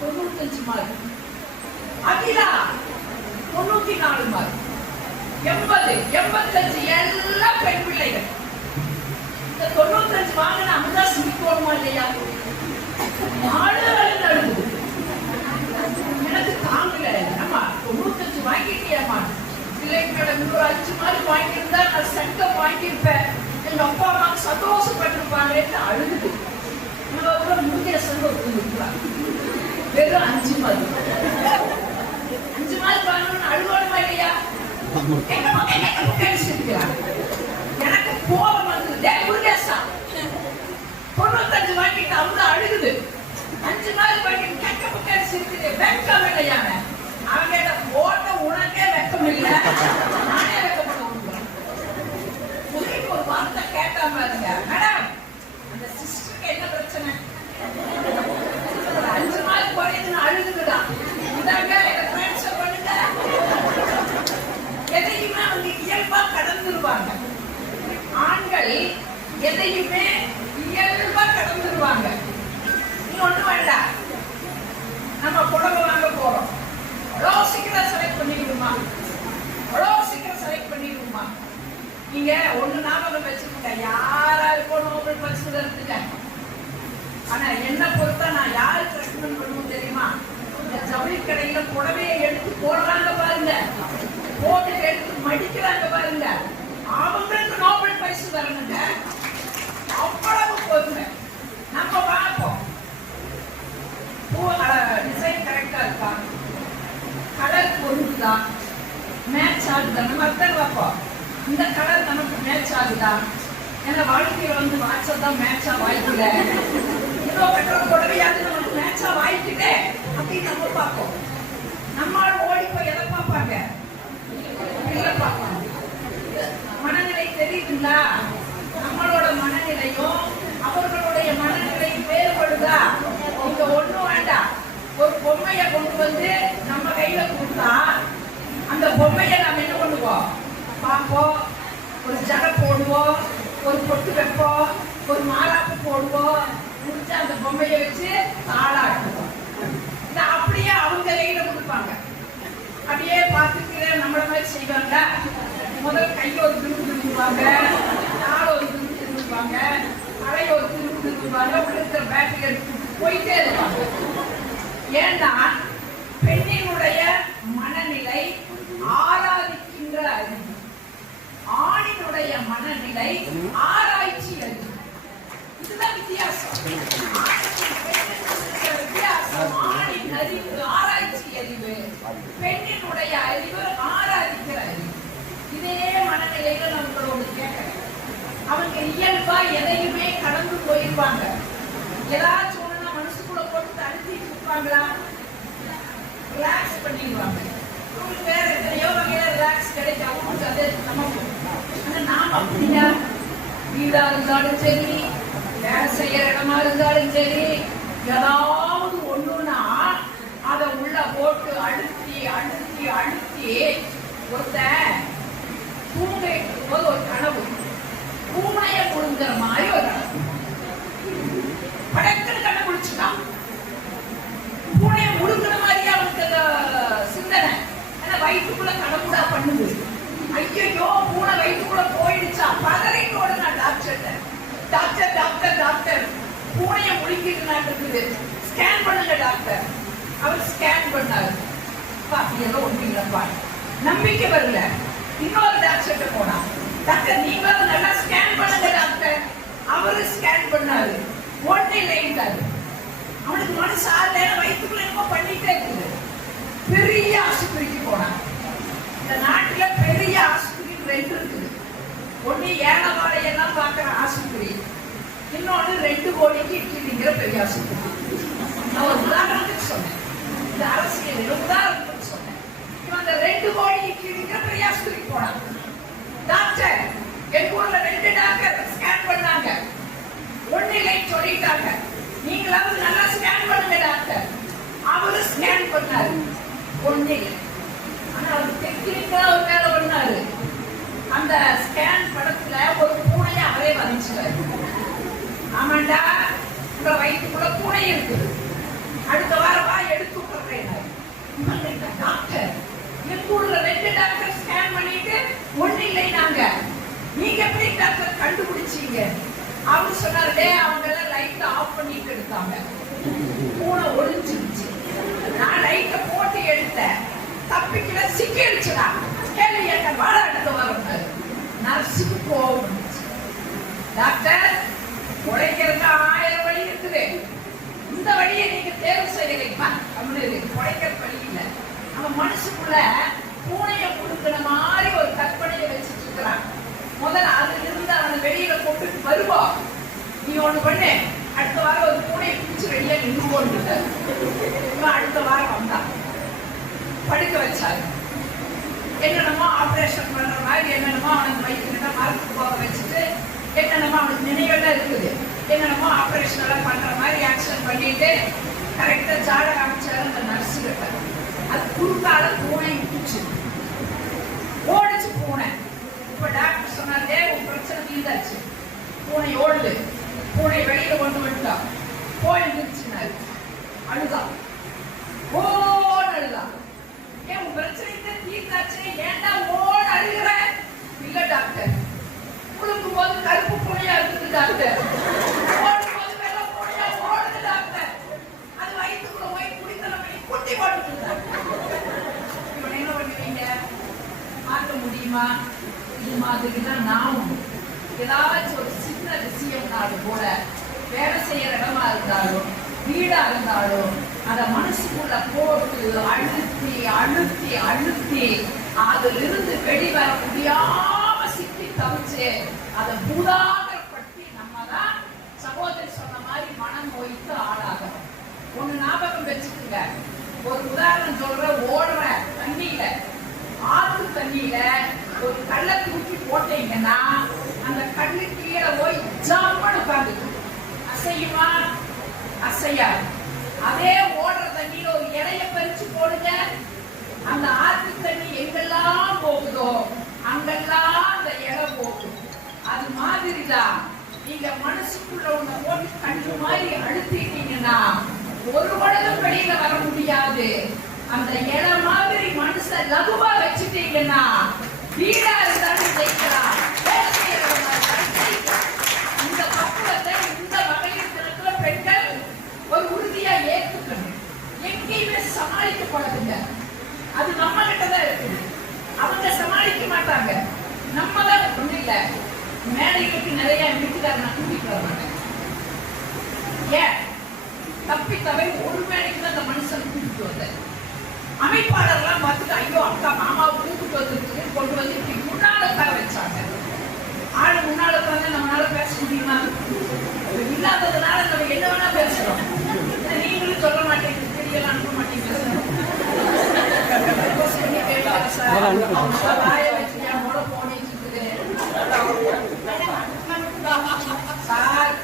95 மார்க், அகிலா 94 மார்க், 80 85 எல்லாம் பெண் பிள்ளைகள். இந்த 95 வாங்கின அமுதா சிரிக்கணுமா இல்லையா? ஆளுநர் அழுது எனக்கு தாங்கல. நம்ம 95 வாங்கிட்டியாமா? பிள்ளைங்களோட 105 மார்க் வாங்கியிருந்தா நான் சட்டம் வாங்கியிருப்பேன், எங்க அப்பா அம்மாவுக்கு சந்தோஷப்பட்டிருப்பாங்க அழுது. முந்தைய சங்கம் வெறும் 5 மார்க் 5 மார்க் வாங்கணும்னு அழுவணுமா இல்லையா? எனக்கு கோபம் வந்தது. முருகேசா 95 வாங்கிட்டு அவங்க அழுகுது. 5 மார்க் வாங்கிட்டு கேட்க முக்கேடு சிரிக்குது. வெக்கம் இல்லையான அவங்க போட்ட உனக்கே வெக்கம் இல்லை. நானே வெக்கப்பட விடுறேன். ஒரு வார்த்தை கேட்டா பாருங்க, மேடம் அந்த சிஸ்டருக்கு என்ன பிரச்சனை? 5 மார்க் குறையுதுன்னு அழுகுதுதான். இதாங்க எனக்கு ட்ரான்ஸ்ஃபர் பண்ணுங்க. எதையுமே அவங்க இயல்பா கடந்துருவாங்க. ஆண்கள் எதையுமே இயல்பா கடந்துருவாங்க. நீ ஒண்ணு வேண்டாம், நம்ம புடவை வாங்க போறோம், அவ்வளோ சீக்கிரம் செலக்ட் பண்ணிடுமா, அவ்வளோ சீக்கிரம் செலக்ட் பண்ணிடுமா? நீங்க ஒண்ணு ஞாபகம் வச்சுக்கோங்க, யாரா இருக்கோ நோபல் பரிசு தருதுங்க. ஆனா என்ன பொறுத்தா நான் யாருக்கு ரெக்கமெண்ட் பண்ணுவோம் தெரியுமா? இந்த ஜவுளி கடையில புடவையை எடுத்து போடுறாங்க பாருங்க, போட்டு எடுத்து மடிக்கிறாங்க பாருங்க, அவங்களுக்கு நோபல் பரிசு தரணுங்க. அவ்வளவு பொறுமை. நம்ம பார்ப்போம் டிசைன் கரெக்டா இருக்கா, கலர் பொருந்துதா, மேட்ச் ஆகுதா, நம்ம அர்த்தம் பார்ப்போம். இந்த கலர் நமக்கு மேட்ச் ஆகுதா? ஏன்னா வாழ்க்கையில வந்து வாட்சதான் மேட்சா வாய்க்கல, இன்னும் பெட்ரோல் புடவையாவது நமக்கு மேட்சா வாய்க்கிட்டே அப்படின்னு நம்ம பார்ப்போம். நம்மளால ஓடி போய் எதை பார்ப்பாங்க? இல்ல பார்ப்பாங்க. மனநிலை தெரியுதுங்களா? நம்மளோட மனநிலையும் அவர்களுடைய மனநிலையும் வேறுபடுதா? இங்க ஒண்ணும் வேண்டாம். ஒரு பொம்மைய கொண்டு வந்து நம்ம கையில கொடுத்தா அந்த பொம்மைய நம்ம என்ன பண்ணுவோம்? பார்ப்போம், ஒரு ஜடை போடுவோம், ஒரு பொட்டு வைப்போம், ஒரு மாறாப்பு போடுவோம், முடிச்சு அந்த பொம்மையை வச்சு தாளாட்டுவோம். இதை அப்படியே அவங்க கையில கொடுப்பாங்க. அப்படியே பார்த்துக்கிற நம்மள மாதிரி செய்வாங்க. முதல் கையை ஒரு திரும்பி திரும்புவாங்க, நாள் ஒரு திரும்பி திரும்புவாங்க, தலையை ஒரு திரும்பி திரும்புவாங்க, உள்ள இருக்கிற பேட்டரி எடுத்து போயிட்டே இருப்பாங்க. ஏன்னா பெண்ணினுடைய மனநிலை ஆராதிக்கின்ற அறிவு, ஆணினுடைய மனநிலை ஆராய்ச்சி அறிவு. இதுதான் வித்தியாசம். ஆணின் அறிவு ஆராய்ச்சி அறிவு, பெண்ணினுடைய அறிவு ஆராதிக்கிற அறிவு. இதே மனநிலையில நம்மளோட கேட்கிறேன். அவங்க இயல்பா எதையுமே கடந்து போயிருப்பாங்க. ஏதாச்சும் ஒண்ணுனா மனசுக்குள்ள போட்டு அழுத்திட்டு இருப்பாங்களா? ரிலாக்ஸ் பண்ணிடுவாங்க. உங்களுக்கு வேற எத்தனையோ வகையில ரிலாக்ஸ் கிடைக்கும். அவங்களுக்கு அதே நமக்கு. ஆனா நாம அப்படியா? வீடா இருந்தாலும் சரி, வேலை செய்யற இடமா இருந்தாலும் சரி, ஏதாவது ஒண்ணுன்னா அதை உள்ள போட்டு அழுத்தி அழுத்தி அழுத்தி ஒருத்த பூங்கை போது ஒரு கனவு, பூனைய கொடுங்கிற மாதிரி ஒரு கனவு. படக்குன்னு கண்டுபிடிச்சுட்டான். பூனைய முழுங்கிற மாதிரியே அவனுக்கு சிந்தனை. ஏன்னா வயிற்றுக்குள்ள கடவுடா பண்ணுது. ஐயோ பூனை வயிற்றுக்குள்ள போயிடுச்சா, பதறிட்டு ஓடுனா டாக்டர் வருது, ஸ்கேன் பண்ணுங்க டாக்டர். அவர் ஸ்கேன் பண்ணாரு, எல்லாம் ஒண்ணு இல்லப்பா. நம்பிக்கை வரல, இன்னொரு டாக்டர் போனா, டாக்டர் நீங்களும் நல்லா ஸ்கேன் பண்ணுங்க டாக்டர். அவரு ஸ்கேன் பண்ணாரு, ஒண்ணு இல்லைன்றாரு. அவனுக்கு மனசு ஆறு வயிற்றுக்குள்ள என்னமோ பண்ணிட்டே இருக்குது. பெரிய ஆஸ்பத்திரிக்கு போனான். இந்த நாட்டுல பெரிய ஆஸ்பத்திரி 2 இருக்குது. ஒண்ணு ஏழவாழையெல்லாம் பாக்குற ஆஸ்பத்திரி, இன்னொன்னு 2 கோடிக்கு இடிக்குதுங்கிற பெரிய ஆஸ்பத்திரி. நான் ஒரு உதாரணத்துக்கு சொன்னேன், இந்த அரசியல் உதாரணத்துக்கு சொன்னேன். இவன் அந்த 2 கோடி இடிக்குதுங்கிற பெரிய ஆஸ்பத்திரிக்கு போனான். டாக்டர், என் ஊர்ல 2 டாக்டர் ஸ்கேன் பண்ணாங்க, ஒண்ணு இல்லைன்னு சொல்லிட்டாங்க, நீங்களாவது நல்லா ஸ்கேன் பண்ணுங்க டாக்டர். அவரு ஸ்கேன் பண்ணாரு, ஒண்ணு இல்லை. ஆனா அவர் டெக்னிக்கலா ஒரு வேலை பண்ணாரு. அந்த ஸ்கேன் படத்துல ஒரு பூனையை அவரே வரைஞ்சாரு. ஆமாண்டா, உங்க வயிற்றுக்குள்ள பூனை இருக்குது, அடுத்த வாரம் வா எடுத்து விட்டுறேன். டாக்டர், எங்க ஊர்ல 2 டாக்டர் ஸ்கேன் பண்ணிட்டு ஒண்ணு இல்லை நாங்க, நீங்க எப்படி டாக்டர் கண்டுபிடிச்சீங்க? அவரு சொன்னாரு, அவங்க எல்லாம் லைட் ஆஃப் பண்ணிட்டு எடுத்தாங்க, பூனை ஒளிஞ்சிருச்சு. நான் லைட்டை போட்டு எடுத்தேன், தப்பிக்கல, சிக்கிடுச்சுடா. கேள்வி கேட்ட வாழ எடுத்து வரணும். நர்ஸுக்கு போகும், டாக்டர் உழைக்கிறதுக்கு 1000 வழி இருக்குது, இந்த வழியை நீங்க தேர்வு செய்யலைப்பா. உழைக்கிற வழி இல்லை. அவன் மனசுக்குள்ள பூனையை கொடுக்கிற மாதிரி ஒரு கற்பனையை வச்சுட்டு இருக்கிறான். முதல்ல அதுல இருந்து அவனை வெளியில கொண்டுட்டு வருவோம். நீ ஒண்ணு பண்ணு, அடுத்த வாரம் ஒரு பூனையை பிடிச்சு வெளியே நின்று கொண்டு அடுத்த வாரம் வந்தான், படுக்க வச்சாரு. என்னென்னமோ ஆபரேஷன் பண்ற மாதிரி என்னென்னமோ அவனுக்கு வயிற்றுக்கிட்ட மரத்துக்கு போக வச்சுட்டு, என்னென்னமோ அவனுக்கு நினைவெல்லாம் இருக்குது, என்னென்னமோ ஆபரேஷன் எல்லாம் பண்ற மாதிரி ஆக்ஷன் பண்ணிட்டு கரெக்டா ஜாட காமிச்சாரு அந்த நர்ஸு கிட்ட. அது குறுக்கால பூனை விட்டுச்சு, ஓடிச்சு பூனை. இப்ப டாக்டர் சொன்னாரு, உன் பிரச்சனை தீர்ந்தாச்சு, பூனை ஓடுது, பூனை வெளியில கொண்டு வந்துட்டான், போயிருந்துச்சுனாரு. அழுதான், ஓடு அழுதான். ஏன் உன் பிரச்சனை தீர்ந்தாச்சு, ஏன்டா ஓட அழுகிற? இல்ல டாக்டர், குளிக்கும் போது கருப்பு பூனையா இருக்குது டாக்டர், ஓடும் போது வெள்ளை பூனையா ஓடுது டாக்டர், அது வயிற்றுக்குள்ள போய் குடித்தனம் பண்ணி குட்டி போட்டுட்டு. இவன் என்ன பண்ணுவீங்க? மாற்ற முடியுமா? இது மாதிரிதான் நாமும் ஏதாச்சும் ஒரு சின்ன விஷயம்னாலும் கூட, வேலை செய்யற இடமா இருந்தாலும் வீடா இருந்தாலும், அத மனசுக்குள்ள போட்டு அழுத்தி அழுத்தி அழுத்தி அதுல இருந்து வெளிவர முடியாம சிக்கி தவிச்சு அதை பூதாகரப்படுத்தி நம்ம தான் சகோதரி சொன்ன மாதிரி மனம் நோய்க்கு ஆளாகிறோம். ஒண்ணு ஞாபகம் வச்சுக்கோங்க, ஒரு உதாரணம் சொல்ற, ஓடுற தண்ணியில, ஆற்று தண்ணியில ஒரு கல்லை தூக்கி போட்டீங்கன்னா அந்த கல்லு கீழே போய் ஜாம்பன்னு உட்கார்ந்து அசையுமா? அசையாது. அதே ஓடுற தண்ணியில ஒரு இலைய பறிச்சு போடுங்க, அந்த ஆற்று தண்ணி எங்கெல்லாம் போகுதோ அங்கெல்லாம் அந்த இலை போகும். அது மாதிரிதான் நீங்க மனசுக்குள்ள ஒண்ணு போட்டு கண்ணு மாதிரி அழுத்திட்டீங்கன்னா ஒரு உடலும் வெளியில வர முடியாது. அந்த இலை மாதிரி மனுஷ லகுவா வச்சுட்டீங்கன்னா வீடா இருந்தாலும் ஜெயிக்கலாம். இந்த பக்குவத்தை இந்த வகையில் இருக்கிற பெண்கள் ஒரு உறுதியா ஏற்றுக்கணும். எங்கேயுமே சமாளிக்கப்படாதுங்க, அது நம்ம கிட்டதான் இருக்குது. அவங்க சமாளிக்க மாட்டாங்க, நம்ம தான் ஒண்ணு இல்ல. மேடைகளுக்கு நிறைய வீட்டுக்காரங்க கூட்டிட்டு வராங்க. ஏன் தப்பி தவை ஒரு மேடைக்கு தான் அந்த மனுஷன் கூட்டிட்டு வந்த அமைப்பாளர்லாம் பார்த்துட்டு, ஐயோ அக்கா மாமாவை கூப்பிட்டு வந்துருக்கு, கொண்டு வந்து இப்படி முன்னால உட்கார வச்சாங்க. ஆளு முன்னால உட்காந்து நம்மளால பேச முடியுமா? இல்லாததுனால நம்ம என்ன வேணா பேசுறோம். நீங்களும் சொல்ல மாட்டேங்க, தெரியல, அனுப்ப மாட்டேங்க. சார்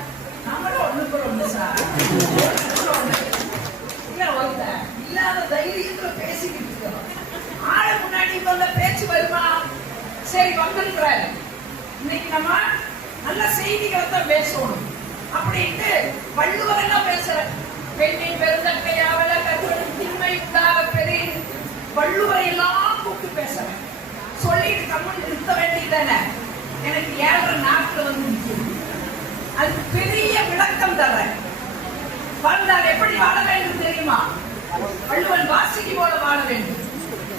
நம்மளும் ஒண்ணுக்கு ஒண்ணு சார், இல்லாத தைரியத்துல பேசிக்கிட்டு இருக்கிறோம். ஆளு முன்னாடி வந்த பேச்சு வருமா? சரி வந்திருக்கிறாரு, இன்னைக்கு நம்ம நல்ல செய்திகளை தான் பேசணும் அப்படின்ட்டு வள்ளுவரெல்லாம் பேசுற, பெண்ணின் பெருந்தக்கையாவல கருவனும் திண்மை உண்டாக பெரிய வள்ளுவரை எல்லாம் கூப்பிட்டு பேசுறேன். சொல்லிட்டு கம்மன் நிறுத்த வேண்டியதானே? எனக்கு 7 நாட்கள் வந்து நிற்கும். அதுக்கு பெரிய விளக்கம் தர்றேன். வந்தாலே தெரியுமா? வள்ளுவன் வாசுகி போல வாழ வேண்டும்.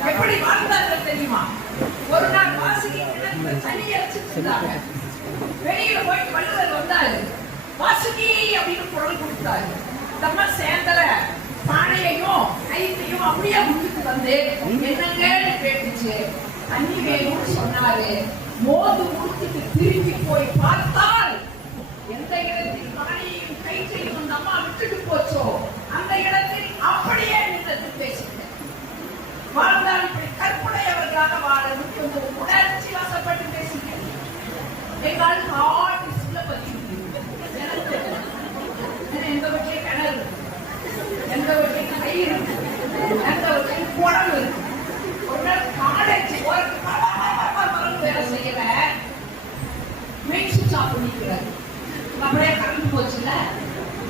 எப்படி வாழ்ந்தார்கள் தெரியுமா? ஒரு நாள் வாசுகி கிணத்துல தண்ணி அரைச்சிட்டு இருந்தாங்க. வெளியில போய் வள்ளுவர் வந்தாரு. வாசுகி அப்படின்னு குரல் கொடுத்தாரு. நம்ம சேர்ந்தல பானையையும் கைத்தையும் அப்படியே முன்னுக்கு வந்து என்னங்கன்னு கேட்டுச்சு. தண்ணி வேணும்னு சொன்னாரு. மோது முடிச்சுட்டு திரும்பி போய் பார்த்தால் எந்த இடத்தில் பானையையும் கைத்தையும் அந்த அம்மா விட்டுட்டு போச்சோ அந்த இடத்தில் அப்படியே நின்று பேசிட்டேன். வாழ்ந்தால் இப்படி கற்புடையவர்களாக வாழ கொஞ்சம் உணர்ச்சி வசப்பட்டு பேசுகிறேன். எங்கால் ஆர்டிஸ்ட்ல பதிவு எந்த வகை கிணறு, எந்த வகை கயிறு, எந்த வகை குடல் இருக்கு. ஒரு நாள் காலேஜ் வேலை செய்யல மெயின் சுவிட்ச் ஆஃப் பண்ணிக்கிறாரு. அப்படியே கரண்ட் போச்சுல.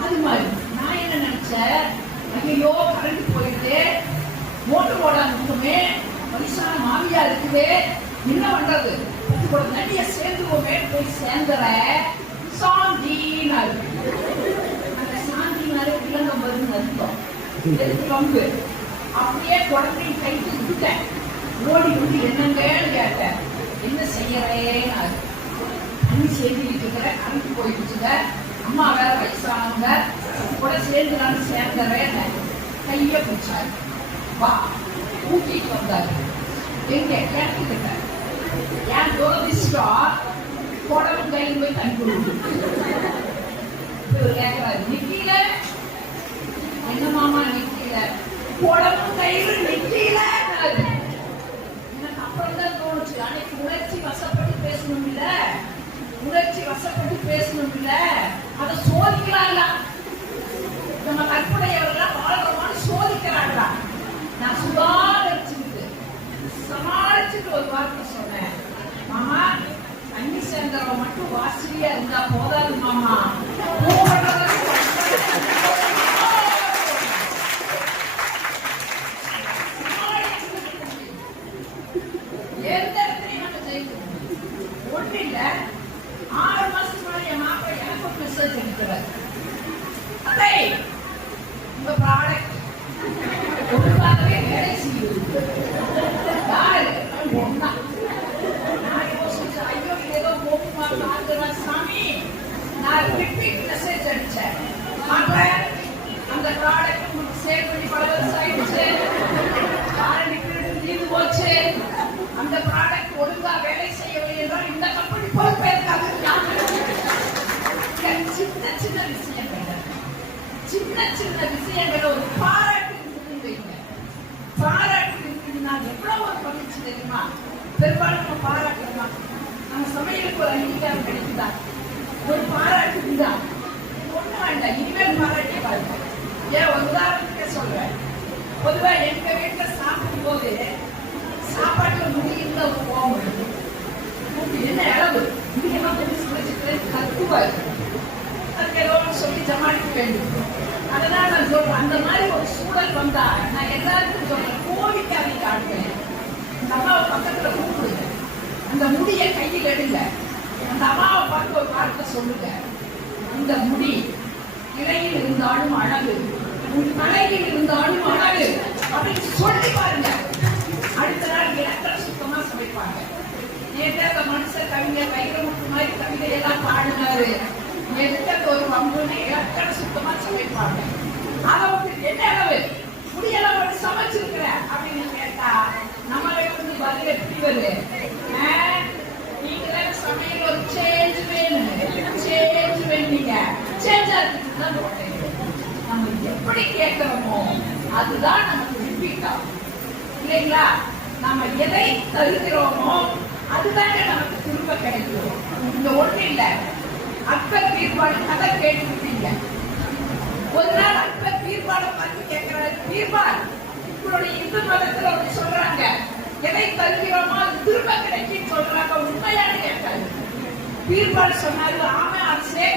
அது மாதிரி நான் என்ன நினைச்சேன், ஐயோ கரண்ட் போயிட்டு மோட்டர் போடாம இருக்குமே, வயசான மாமியா இருக்குது, என்ன பண்றது, கூட நடிய சேர்ந்துவோமே போய் சேர்ந்துற சாந்தினாரு. அந்த சாந்தினாரு விலங்கம் வரும்னு அர்த்தம். எதுக்கு பம்பு அப்படியே குழந்தையும் கைட்டு விட்டேன். ஓடி விட்டு என்னங்கன்னு கேட்டேன். என்ன செய்யறேன்னு தண்ணி சேர்ந்துட்டு இருக்கிற கரண்ட் போயிடுச்சுங்க. அம்மா வேற வயசானவங்க கூட சேர்ந்து நான் சேர்ந்துறேன். கைய பிடிச்சாரு. வா ஊட்டிட்டு வந்தாரு. எங்க கேட்டுக்கிட்ட என் துரதிஷ்டம் குடவும் கையில் போய் தண்ணி கொடுத்து கேட்கிறாரு. நிக்கல என்ன மாமா நிக்கல, குடவும் கையில் நிக்கல. எனக்கு அப்புறம் தான் தோணுச்சு, அன்னைக்கு உணர்ச்சி வசப்பட்டு பேசணும் இல்ல, உணர்ச்சி வசப்பட்டு பேசணும் இல்ல, அதை சோதிக்கிறாங்களா நம்ம கற்புடையவர்கள் வாழ்றோமான்னு சோதிக்கிறாங்களா. நான் சுதாரிச்சுக்கிட்டு சமாளிச்சுட்டு ஒரு வார்த்தை சொன்னேன். மாமா தண்ணி சேர்ந்தவங்க மட்டும் வாசியா இருந்தா போதாது மாமா, எந்த இடத்துலையும் நம்ம ஜெயிக்கணும். ஒண்ணு இல்ல, 6 மாசத்துக்கு முன்னாடி என் மாப்பிள்ளை எனக்கு ஒரு மெசேஜ் அனுப்புறாரு. அதே உங்க ப்ராடக்ட் ஒழுங்காகவே வேலை செய்யுது. யாரு ஒன்னா நான் யோசிச்சேன், ஐயோ ஏதோ போக்குமா பார்க்கிறேன் சாமி. நான் ரிப்பீட் மெசேஜ் அடிச்சேன். அந்த ப்ராடக்ட் உங்களுக்கு சேல் பண்ணி பல வருஷம் ஆயிடுச்சு, வாரண்டி பீரியட் தீர்ந்து போச்சு. அந்த ப்ராடக்ட் ஒழுங்கா வேலை செய்யவில்லை என்றால் இந்த கம்பெனி பொறுப்பேற்காது. சின்ன சின்ன விஷயங்கள், சின்ன சின்ன விஷயங்கள் ஒரு பாராட்டு வைங்க. பாராட்டு இருக்குதுன்னா எவ்வளவு ஒரு பகிர்ச்சி தெரியுமா? பெரும்பாலும் நம்ம பாராட்டுறோம், நம்ம சமையலுக்கு ஒரு அங்கீகாரம் கிடைக்குதா, ஒரு பாராட்டு இருந்தா ஒண்ணு வேண்டாம், இனிமேல் பாராட்டி பாருங்க. ஏன் ஒரு உதாரணத்துக்கே சொல்றேன். பொதுவா எங்க வீட்டுல சாப்பிடும் போது சாப்பாட்டுல முடியும் தான் போகும். என்ன அளவு முடியெல்லாம் கத்துவாரு, அதுக்கு ஏதோ சொல்லி சமாளிக்க வேண்டும். அதனால நான் சொல்றேன், அந்த மாதிரி ஒரு சூழல் வந்தா நான் எல்லாருக்கும் சொல்றேன், கோவிக்காதீங்க. ஆட்கள் அந்த அம்மாவை பக்கத்துல கூப்பிடுங்க, அந்த முடிய கையில் எடுங்க, அந்த அம்மாவை பார்த்து ஒரு வார்த்தை சொல்லுங்க. அந்த முடி இலையில் இருந்தாலும் அழகு, தலையில் இருந்தாலும் அழகு அப்படின்னு சொல்லி பாருங்க. அடுத்த நாள் இலக்கண சுத்தமா சமைப்பாங்க. நேற்று அந்த மனுஷன் கவிஞர் வைரமுத்து மாதிரி கவிதை எல்லாம் பாடினாரு. எத்தனை ஒரு வம்புன்னு இலக்கண சுத்தமா சமைப்பாங்க. அதை விட்டு என்ன அளவு முடியெல்லாம் வந்து சமைச்சிருக்கிற அப்படின்னு கேட்டா நம்மளை வந்து பதில் எப்படி வருது? நீங்களே சமையல் ஒரு சேஞ்ச் வேணும், சேஞ்ச் வேணுங்க, சேஞ்ச் ஆகுதுதான். நம்ம எப்படி கேட்கிறோமோ அதுதான் நமக்கு ரிப்பீட் ஆகும் இல்லைங்களா? நம்ம எதை தருகிறோமோ அதுதாங்க நமக்கு திரும்ப கிடைக்கும். இந்த ஒண்ணு இல்ல, அக்பர் பீர்பால் கதை கேட்டுக்கிட்டீங்க. ஒரு நாள் அக்பர் பீர்பாலை பார்த்து கேட்கிறாரு, பீர்பால் உங்களுடைய இந்து மதத்துல ஒண்ணு சொல்றாங்க, எதை தருகிறோமோ அது திரும்ப கிடைக்கும் சொல்றாங்க, உண்மையான கேட்டாரு. பீர்பால் சொன்னாரு, ஆமா அரசே,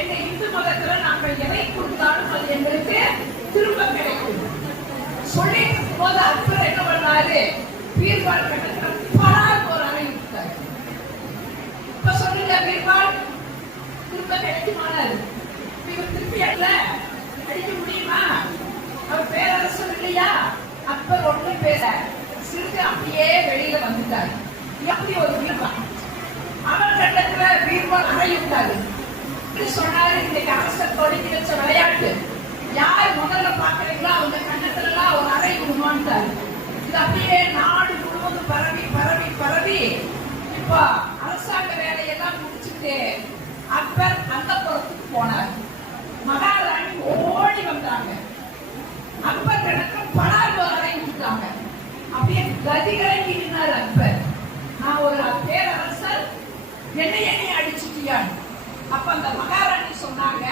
எங்க இந்து மதத்துல நாங்கள் எதை கொடுத்தாலும் அது எங்களுக்கு திரும்ப கிடைக்கும். சொல்லி போது அக்பர் என்ன பண்ணாரு, பீர்பால் கட்டத்துல பலார் ஒரு அறை விட்டாரு. இப்ப சொல்லுங்க, பீர்பால் திரும்ப கிடைக்குமானாரு. இவர் திருப்பி அல்ல அடிக்க முடியுமா? அவர் பேரரசர் இல்லையா? அப்பர் ஒன்றும் பேச சிறுத்தை அப்படியே வெளியில வந்துட்டாரு. எப்படி ஒரு வீரன் அவர் கட்டத்துல வீரன் அறையுட்டாரு. சொன்னாரு, இன்னைக்கு அரசர் தொடங்கி வச்ச விளையாட்டு யார் முதல்ல பாக்குறீங்களோ அவங்க கண்ணத்துல எல்லாம் ஒரு அறை விடுவான்ட்டாரு. இது அப்படியே நாடு முழுவதும் பரவி பரவி பரவி இப்ப அரசாங்க வேலையெல்லாம் முடிச்சுட்டு அப்பர் அந்த புறத்துக்கு போனார். மகாராணி ஓடி வந்தாங்க. அப்பர் கிடக்கு படார்பு அறைஞ்சுட்டாங்க. அப்படியே கதிகலங்கி நின்னார் அப்பர். நான் ஒரு பேரரசர், என்னைய நீ அடிச்சுட்டியான். அப்ப அந்த மகாராணி சொன்னாங்க,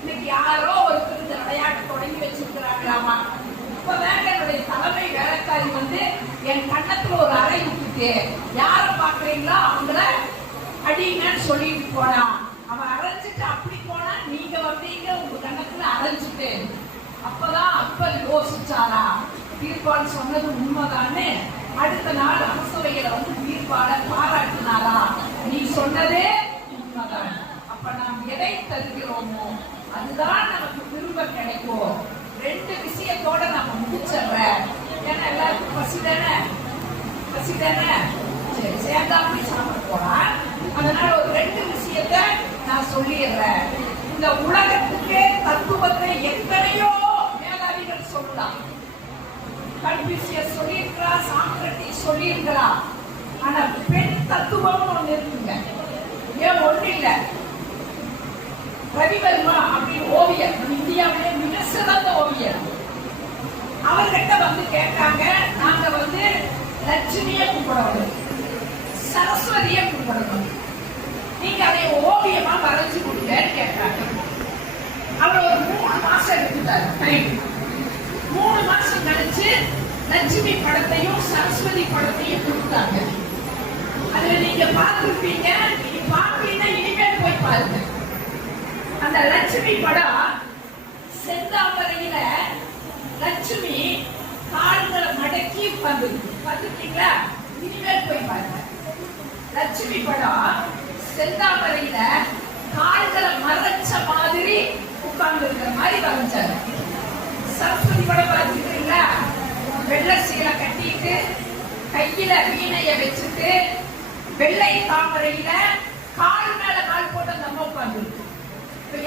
இன்னைக்கு யாரோ ஒருத்தர் இந்த விளையாட்டு தொடங்கி வச்சிருக்கிறாங்களாமா. இப்பதான் என்னுடைய தலைமை வேலைக்காரி வந்து என் கண்ணத்துல ஒரு அறை விட்டுட்டு யார பாக்குறீங்களோ அவங்கள அடிங்கன்னு சொல்லிட்டு போனா. அவன் அரைஞ்சிட்டு அப்படி போனா நீங்க வந்தீங்க உங்க கண்ணத்துல அரைஞ்சிட்டு. அப்பதான் அப்பர் யோசிச்சாரா, தீர்ப்பால் சொன்னது உண்மைதானே. அடுத்த நாள் அரசவையில வந்து தீர்ப்பால பாராட்டினாரா, நீ சொன்னதே உண்மைதான். அப்ப நாம் எதை தருகிறோமோ அதுதான் நமக்கு திரும்ப கிடைக்கும். ரெண்டு விஷயத்தோட நம்ம முடிச்சிடுறேன். ஏன்னா எல்லாருக்கும் பசிதானே, பசிதானே, சரி சேர்ந்தாப்படி சாப்பிட போலாம். அதனால ஒரு ரெண்டு விஷயத்த நான் சொல்லிடுறேன். இந்த உலகத்துக்கு தத்துவத்தை எத்தனையோ மேலாவிகள் சொல்லலாம். கன்ஃபூசியஸ் சொல்லியிருக்கிறா, சாக்ரட்டிஸ் சொல்லியிருக்கிறா. ஆனா பெண் தத்துவம் ஒண்ணு இருக்குங்க. ஏன் ஒண்ணு இல்ல, ரவிவர்மா அப்படின்னு ஓவியர், இந்தியாவிலே மிக சிறந்த ஓவியர், அவர்கிட்ட வந்து கேட்டாங்க, நாங்க வந்து லட்சுமிய கும்பிடணும், சரஸ்வதிய கும்பிடணும், நீங்க அதை ஓவியமா வரைஞ்சு கொடுங்கன்னு கேட்டாங்க. அவர் ஒரு 3 மாசம் எடுத்துட்டாரு டைம். 3 மாசம் கழிச்சு லட்சுமி படத்தையும் சரஸ்வதி படத்தையும் கொடுத்தாங்க. அதுல நீங்க பார்த்திருப்பீங்க, நீங்க பார்ப்பீங்கன்னா இனிமேல் போய் பாருங்க. அந்த லட்சுமி படம் செந்தாமரையில லட்சுமி கால்களை மடக்கி உட்கார்ந்து பார்த்துட்டீங்களா? இனிமேல் போய் பாருங்க. லட்சுமி படம் செந்தாமரையில கால்களை மறைச்ச மாதிரி உட்கார்ந்து இருக்கிற மாதிரி வரைஞ்சாரு. சரஸ்வதி படம் பார்த்துக்கிறீங்களா? வெள்ளை சீலை கட்டிட்டு கையில வீணைய வச்சுட்டு வெள்ளை தாமரையில கால் மேல கால் போட்டு அந்த அம்மா உட்கார்ந்து.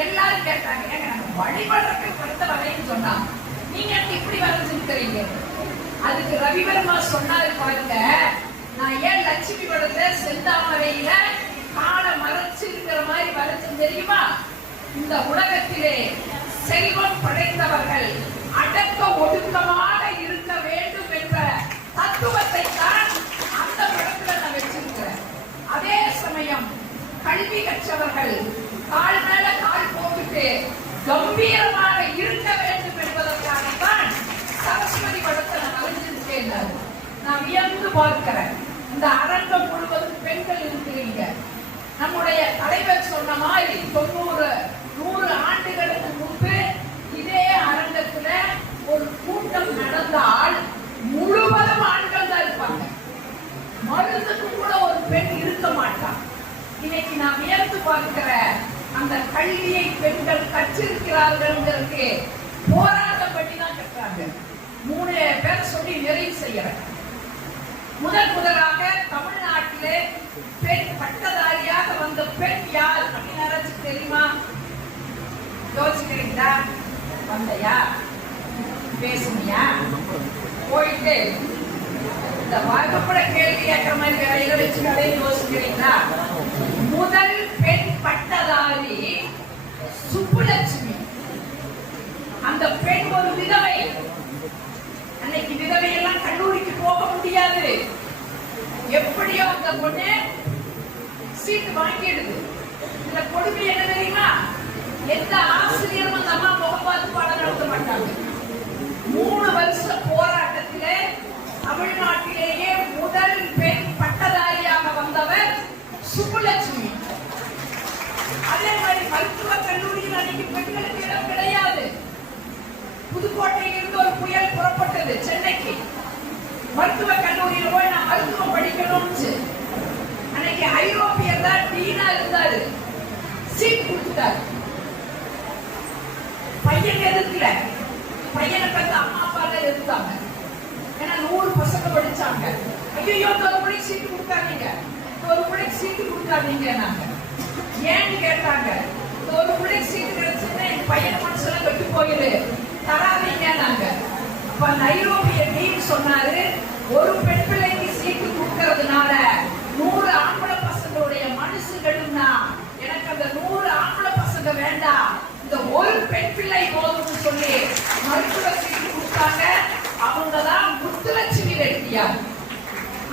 எல்லாரும் கேட்டாங்க, ஏங்க நாங்க வழிபடுறதுக்கு படுத்த வரைன்னு சொன்னா நீங்க இப்படி வரைஞ்சிருக்கிறீங்க. அதுக்கு ரவிவர்மா சொன்னாரு, பாருங்க, நான் ஏன் லட்சுமி படத்தை செந்தாமரையில காலை மறைச்சு இருக்கிற மாதிரி வரைஞ்சு தெரியுமா? இந்த உலகத்திலே செல்வம் படைத்தவர்கள் அடக்க ஒடுக்கமாக இருக்க வேண்டும் என்ற தத்துவத்தை தான் அந்த படத்துல நான் வச்சிருக்கிறேன். அதே சமயம் கல்வி கற்றவர்கள் கால் மேல கால் போட்டுட்டு கம்பீரமாக இருக்க வேண்டும் என்பதற்காகத்தான் சரஸ்வதி படத்தை நான் வரைஞ்சிருக்கேன். நான் வியந்து பார்க்கிறேன். இந்த அரங்கம் முழுவதும் பெண்கள் இருக்கிறீங்க. நம்முடைய தலைவர் சொன்ன மாதிரி 90-100 ஆண்டுகளுக்கு முன்பு இதே அரங்கத்துல ஒரு கூட்டம் நடந்தால் முழுவதும் ஆண்கள் தான் இருப்பாங்க. மருந்துக்கு கூட ஒரு பெண் இருக்க மாட்டான். இன்னைக்கு நான் வியந்து பார்க்கிற அந்த கல்வியை பெண்கள் கற்றிருக்கிறார்கள். போராட்டம் பண்ணி தான் கற்றாங்க. 3 பேர் சொல்லி நிறைவு செய்யறேன். முதலாக தமிழ்நாட்டிலே பெண் பட்டதாரியாக வந்த பெண் யார் அப்படின்னு யாராச்சும் தெரியுமா? யோசிக்கிறீங்களா? வந்தையா, பேசுனியா, போயிட்டு இந்த வாக்கப்பட கேள்வி கேட்கிற மாதிரி வேலையில வச்சுக்காதே. யோசிக்கிறீங்களா? முதல் பெண் பட்டதாரி சுப்புலட்சுமி. அந்த பெண் ஒரு விதவை. அன்னைக்கு விதவை எல்லாம் கல்லூரிக்கு போக முடியாது. எப்படியோ அந்த பொண்ணு சீட்டு வாங்கிடுது. இந்த கொடுமை என்ன தெரியுமா? எந்த ஆசிரியரும் அந்த அம்மா முகம் பார்த்து பாடம் நடத்த மாட்டாங்க. 3 வருஷ போராட்டத்திலே தமிழ்நாட்டிலேயே முதல் பெண் பட்டதாரியாக வந்தவர் சுப்புலட்சுமி. அதே மாதிரி மருத்துவ கல்லூரியில் அன்னைக்கு பெண்களுக்கு இடம் கிடையாது. புதுக்கோட்டையில் இருந்து ஒரு புயல் புறப்பட்டது சென்னைக்கு. மருத்துவ கல்லூரியில் போய் நான் மருத்துவம் படிக்கணும்னு அன்னைக்கு ஐரோப்பியர் தான் டீனா இருந்தாரு. சீட் கொடுத்துட்டாரு. பையன் எதிர்க்கல, பையனுக்கு அந்த அம்மா அப்பா எல்லாம் இருந்தாங்க. ஏன்னா 100 பசங்க படிச்சாங்க. ஐயோ ஒரு பிள்ளைக்கு சீட்டு கொடுக்காதீங்க, ஒரு பிள்ளைக்கு சீட்டு கொடுக்காதீங்க. நாங்க ஏன்னு கேட்டாங்க. ஒரு பிள்ளைக்கு சீட்டு கிடைச்சுன்னா என் பையன் மனசுல கெட்டு போயிரு, தராதீங்க. நாங்க அப்ப நைரோபிய டீம் சொன்னாரு, ஒரு பெண் பிள்ளைக்கு சீட்டு கொடுக்கறதுனால 100 ஆம்பளை பசங்களுடைய மனசு கெடும்னா எனக்கு அந்த 100 ஆம்பளை பசங்க வேண்டாம், இந்த ஒரு பெண் பிள்ளை போதும்னு சொல்லி மருத்துவ சீட்டு கொடுத்தாங்க. அவங்கதான் முத்துலட்சுமி ரெட்டியார்.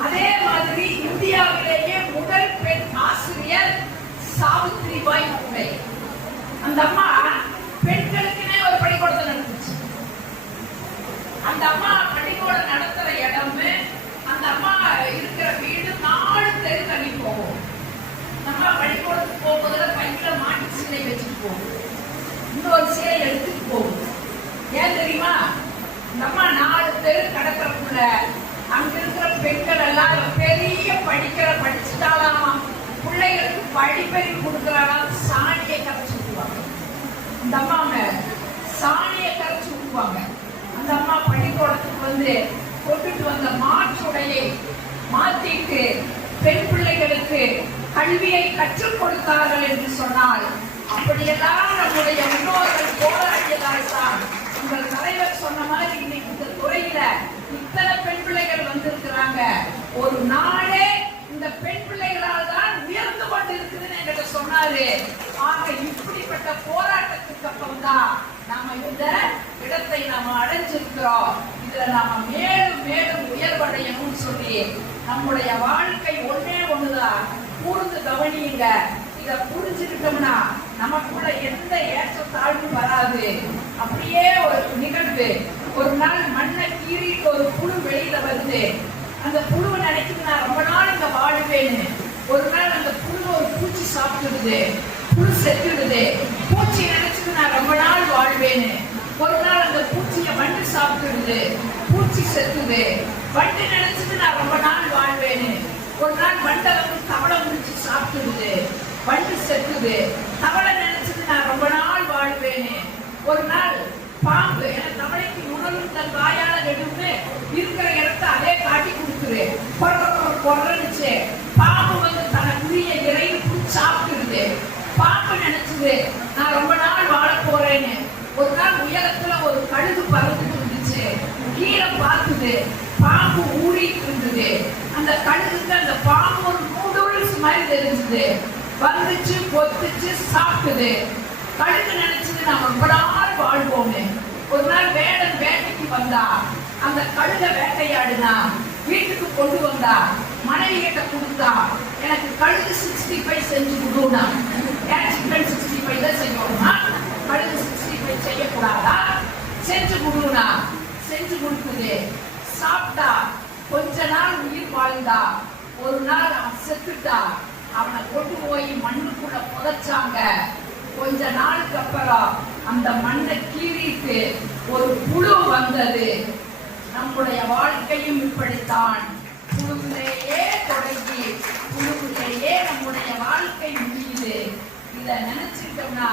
அதே மாதிரி இந்தியாவிலேயே முதல் பெண் ஆசிரியர் சாவித்ரிபாய் பூலே. அந்த அம்மா பெண்களுக்குன்னே ஒரு பள்ளிக்கூடத்தை நடத்துச்சு. அந்த அம்மா பள்ளிக்கூடம் நடத்துற இடம், அந்த அம்மா இருக்கிற வீடு 4 தெரு தள்ளி போகும். நம்ம பள்ளிக்கூடத்துக்கு போகும்போதுல பையில மாட்டு சீலை வச்சுட்டு போகும், இன்னொரு சீலை எடுத்துட்டு போகும். ஏன் தெரியுமா? நம்ம 4 தெரு கடக்கிறக்குள்ள அங்க இருக்கிற பெண்கள் எல்லாம் பெரிய படிச்சுட்டாலாமா, பிள்ளைகளுக்கு படிப்பறி கொடுக்கறாலாம், சாணியை கரைச்சு விட்டுவாங்க. இந்த அம்மா மேல சாணியை கரைச்சு விட்டுவாங்க. அந்த அம்மா பள்ளிக்கூடத்துக்கு கொண்டுட்டு வந்த மாற்றுடையை மாத்திட்டு பெண் பிள்ளைகளுக்கு கல்வியை கற்றுக் கொடுத்தார்கள் என்று சொன்னால், அப்படியெல்லாம் நம்முடைய முன்னோர்கள் போராடியதால் தான் உங்கள் தலைவர் சொன்ன மாதிரி இன்னைக்கு இந்த துறையில இத்தனை பெண் பிள்ளைகள் வந்திருக்கிறாங்க. ஒரு நாடே இந்த பெண் பிள்ளைகளால் தான் உயர்ந்து கொண்டு இருக்குதுன்னு என்கிட்ட சொன்னாரு. ஆக இப்படிப்பட்ட போராட்டத்துக்கு அப்புறம் தான் நாம இந்த இடத்தை நாம அடைஞ்சிருக்கிறோம். இதுல நாம மேலும் மேலும் உயர்வடையணும்னு சொல்லி நம்முடைய வாழ்க்கை ஒன்னே ஒண்ணுதான், கூர்ந்து கவனியுங்க. இத புரிஞ்சுக்கிட்டோம்னா நமக்குள்ள எந்த ஏற்றத்தாழ்வும் வராது. அப்படியே ஒரு நிகழ்வு, ஒரு நாள் மண்ணை கீறிட்டு ஒரு புழு வெளியில வருது. அந்த புழுவை நினைக்குது நான் ரொம்ப நாள் இங்க வாழ்வேன்னு. ஒரு நாள் அந்த புழு ஒரு பூச்சி சாப்பிட்டுடுது, புழு செத்துடுது. பூச்சி நினைச்சது நான் ரொம்ப நாள் வாழ்வேன்னு. ஒரு நாள் அந்த பூச்சிய வண்டு சாப்பிட்டுடுது, பூச்சி செத்துது. வண்டு நினைச்சது நான் ரொம்ப நாள் வாழ்வேன்னு. ஒரு நாள் வண்டை தவளை முடிச்சு சாப்பிட்டுடுது, வண்டு செத்துது. தவளை நினைச்சது நான் ரொம்ப நாள் வாழ்வேன்னு. ஒரு நாள் பாம்பு, ஏன்னா தவளைக்கு உணவு தன் வாயால எடுத்து இருக்கிற இடத்த அதே காட்டி கொடுக்குது, கொறனுச்சு. பாம்பு தனக்குரிய இறைவு சாப்பிட்டுடுது. பாம்பு நினைச்சது நான் ரொம்ப நாள் வாழ போறேன்னு. ஒரு நாள் உயரத்துல ஒரு கழுகு பறந்துட்டு இருந்துச்சு, கீழே பார்த்துது, பாம்பு ஊறிட்டு இருந்தது. அந்த கழுகுக்கு அந்த பாம்பு ஒரு நூடுல்ஸ் மாதிரி தெரிஞ்சது, வந்துச்சு, கொத்துச்சு, சாப்பிட்டுது. கழுகு நினைச்சது நான் ரொம்ப நாள் வாழ்வோன்னு. ஒரு நாள் வேடன் வேட்டைக்கு வந்தா, அந்த கழுக வேட்டையாடுனா, வீட்டுக்கு கொண்டு வந்தா, மனைவி கிட்ட கொடுத்தா, எனக்கு கழுகு 65 செஞ்சு கொடுனா. ஏன் சிக்கன் 65 தான் செய்யணுமா, கழுகு 65 செய்யக்கூடாதா? செஞ்சு கொடுனா. செஞ்சு கொடுக்குது, சாப்பிட்டா. கொஞ்ச நாள் உயிர் வாழ்ந்தா. ஒரு நாள் அவன் செத்துட்டா. அவனை கொண்டு போய் மண்ணுக்குள்ள புதைச்சாங்க. கொஞ்ச நாளுக்கு அப்புறம் அந்த மண்ணை கீறிட்டு ஒரு புழு வந்தது. நம்முடைய வாழ்க்கையும் இப்படித்தான், புழுவிலேயே தொடங்கி புழுவிலேயே நம்முடைய வாழ்க்கை முடியுது. இத நினைச்சிட்டோம்னா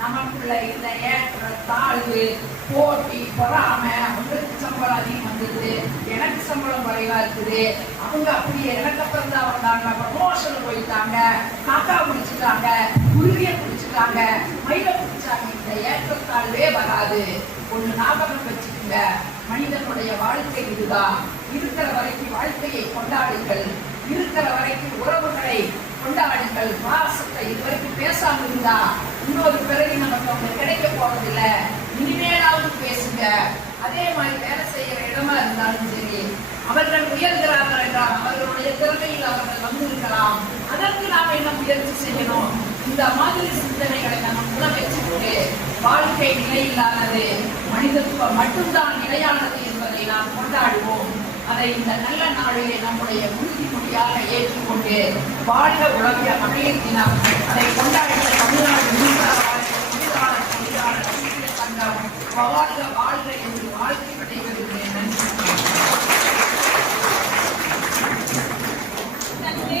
நமக்குள்ள இந்த ஏற்ற தாழ்வு, போட்டி, பொறாமை, உங்களுக்கு சம்பளம் அதிகம் வந்தது, எனக்கு சம்பளம் குறைவா இருக்குது, அவங்க அப்படியே எனக்கு அப்புறம் தான் வந்தாங்க, ப்ரமோஷன் போயிட்டாங்க, காக்கா பிடிச்சிட்டாங்க, குருவிய பிடிச்சிட்டாங்க, மயில பிடிச்சாங்க. இந்த ஏற்றத்தாழ்வே வராது. ஒண்ணு ஞாபகம் வச்சுக்கோங்க, மனிதனுடைய வாழ்க்கை இதுதான். இருக்கிற வரைக்கும் வாழ்க்கையை கொண்டாடுங்கள், இருக்கிற வரைக்கும் உறவுகளை கொண்டாடுங்கள், பாசத்தை இதுவரைக்கும் பேசாம இருந்தா இன்னொரு பிறகு நமக்கு அவங்க கிடைக்க போறதில்லை. இனிமேலாவது பேசுங்க. அதே மாதிரி வேலை செய்யற இடமா இருந்தாலும் சரி, அவர்கள் உயர்கிறார்கள் என்றால் அவர்களுடைய திறமையில் அவர்கள் வந்திருக்கலாம். அதற்கு நாம என்ன முயற்சி செய்யணும்? இந்த மாதிரி சிந்தனைகளை நமக்குள்ள வச்சுக்கிட்டு வாழ்க்கை நிலையில்லானது, மனிதத்துவம் மட்டும்தான் நிலையானது என்பதை நாம் கொண்டாடுவோம். அதை இந்த நல்ல நாளிலே நம்முடைய உறுதிமொழியாக ஏற்றுக்கொண்டு வாழ்க உலகிய மகளிர் தினம் அதை கொண்டாடிய தமிழ்நாடு சங்கம் வாழ்க வாழ்க என்று வாழ்க்கை விடைபெறுகிறேன். நன்றி.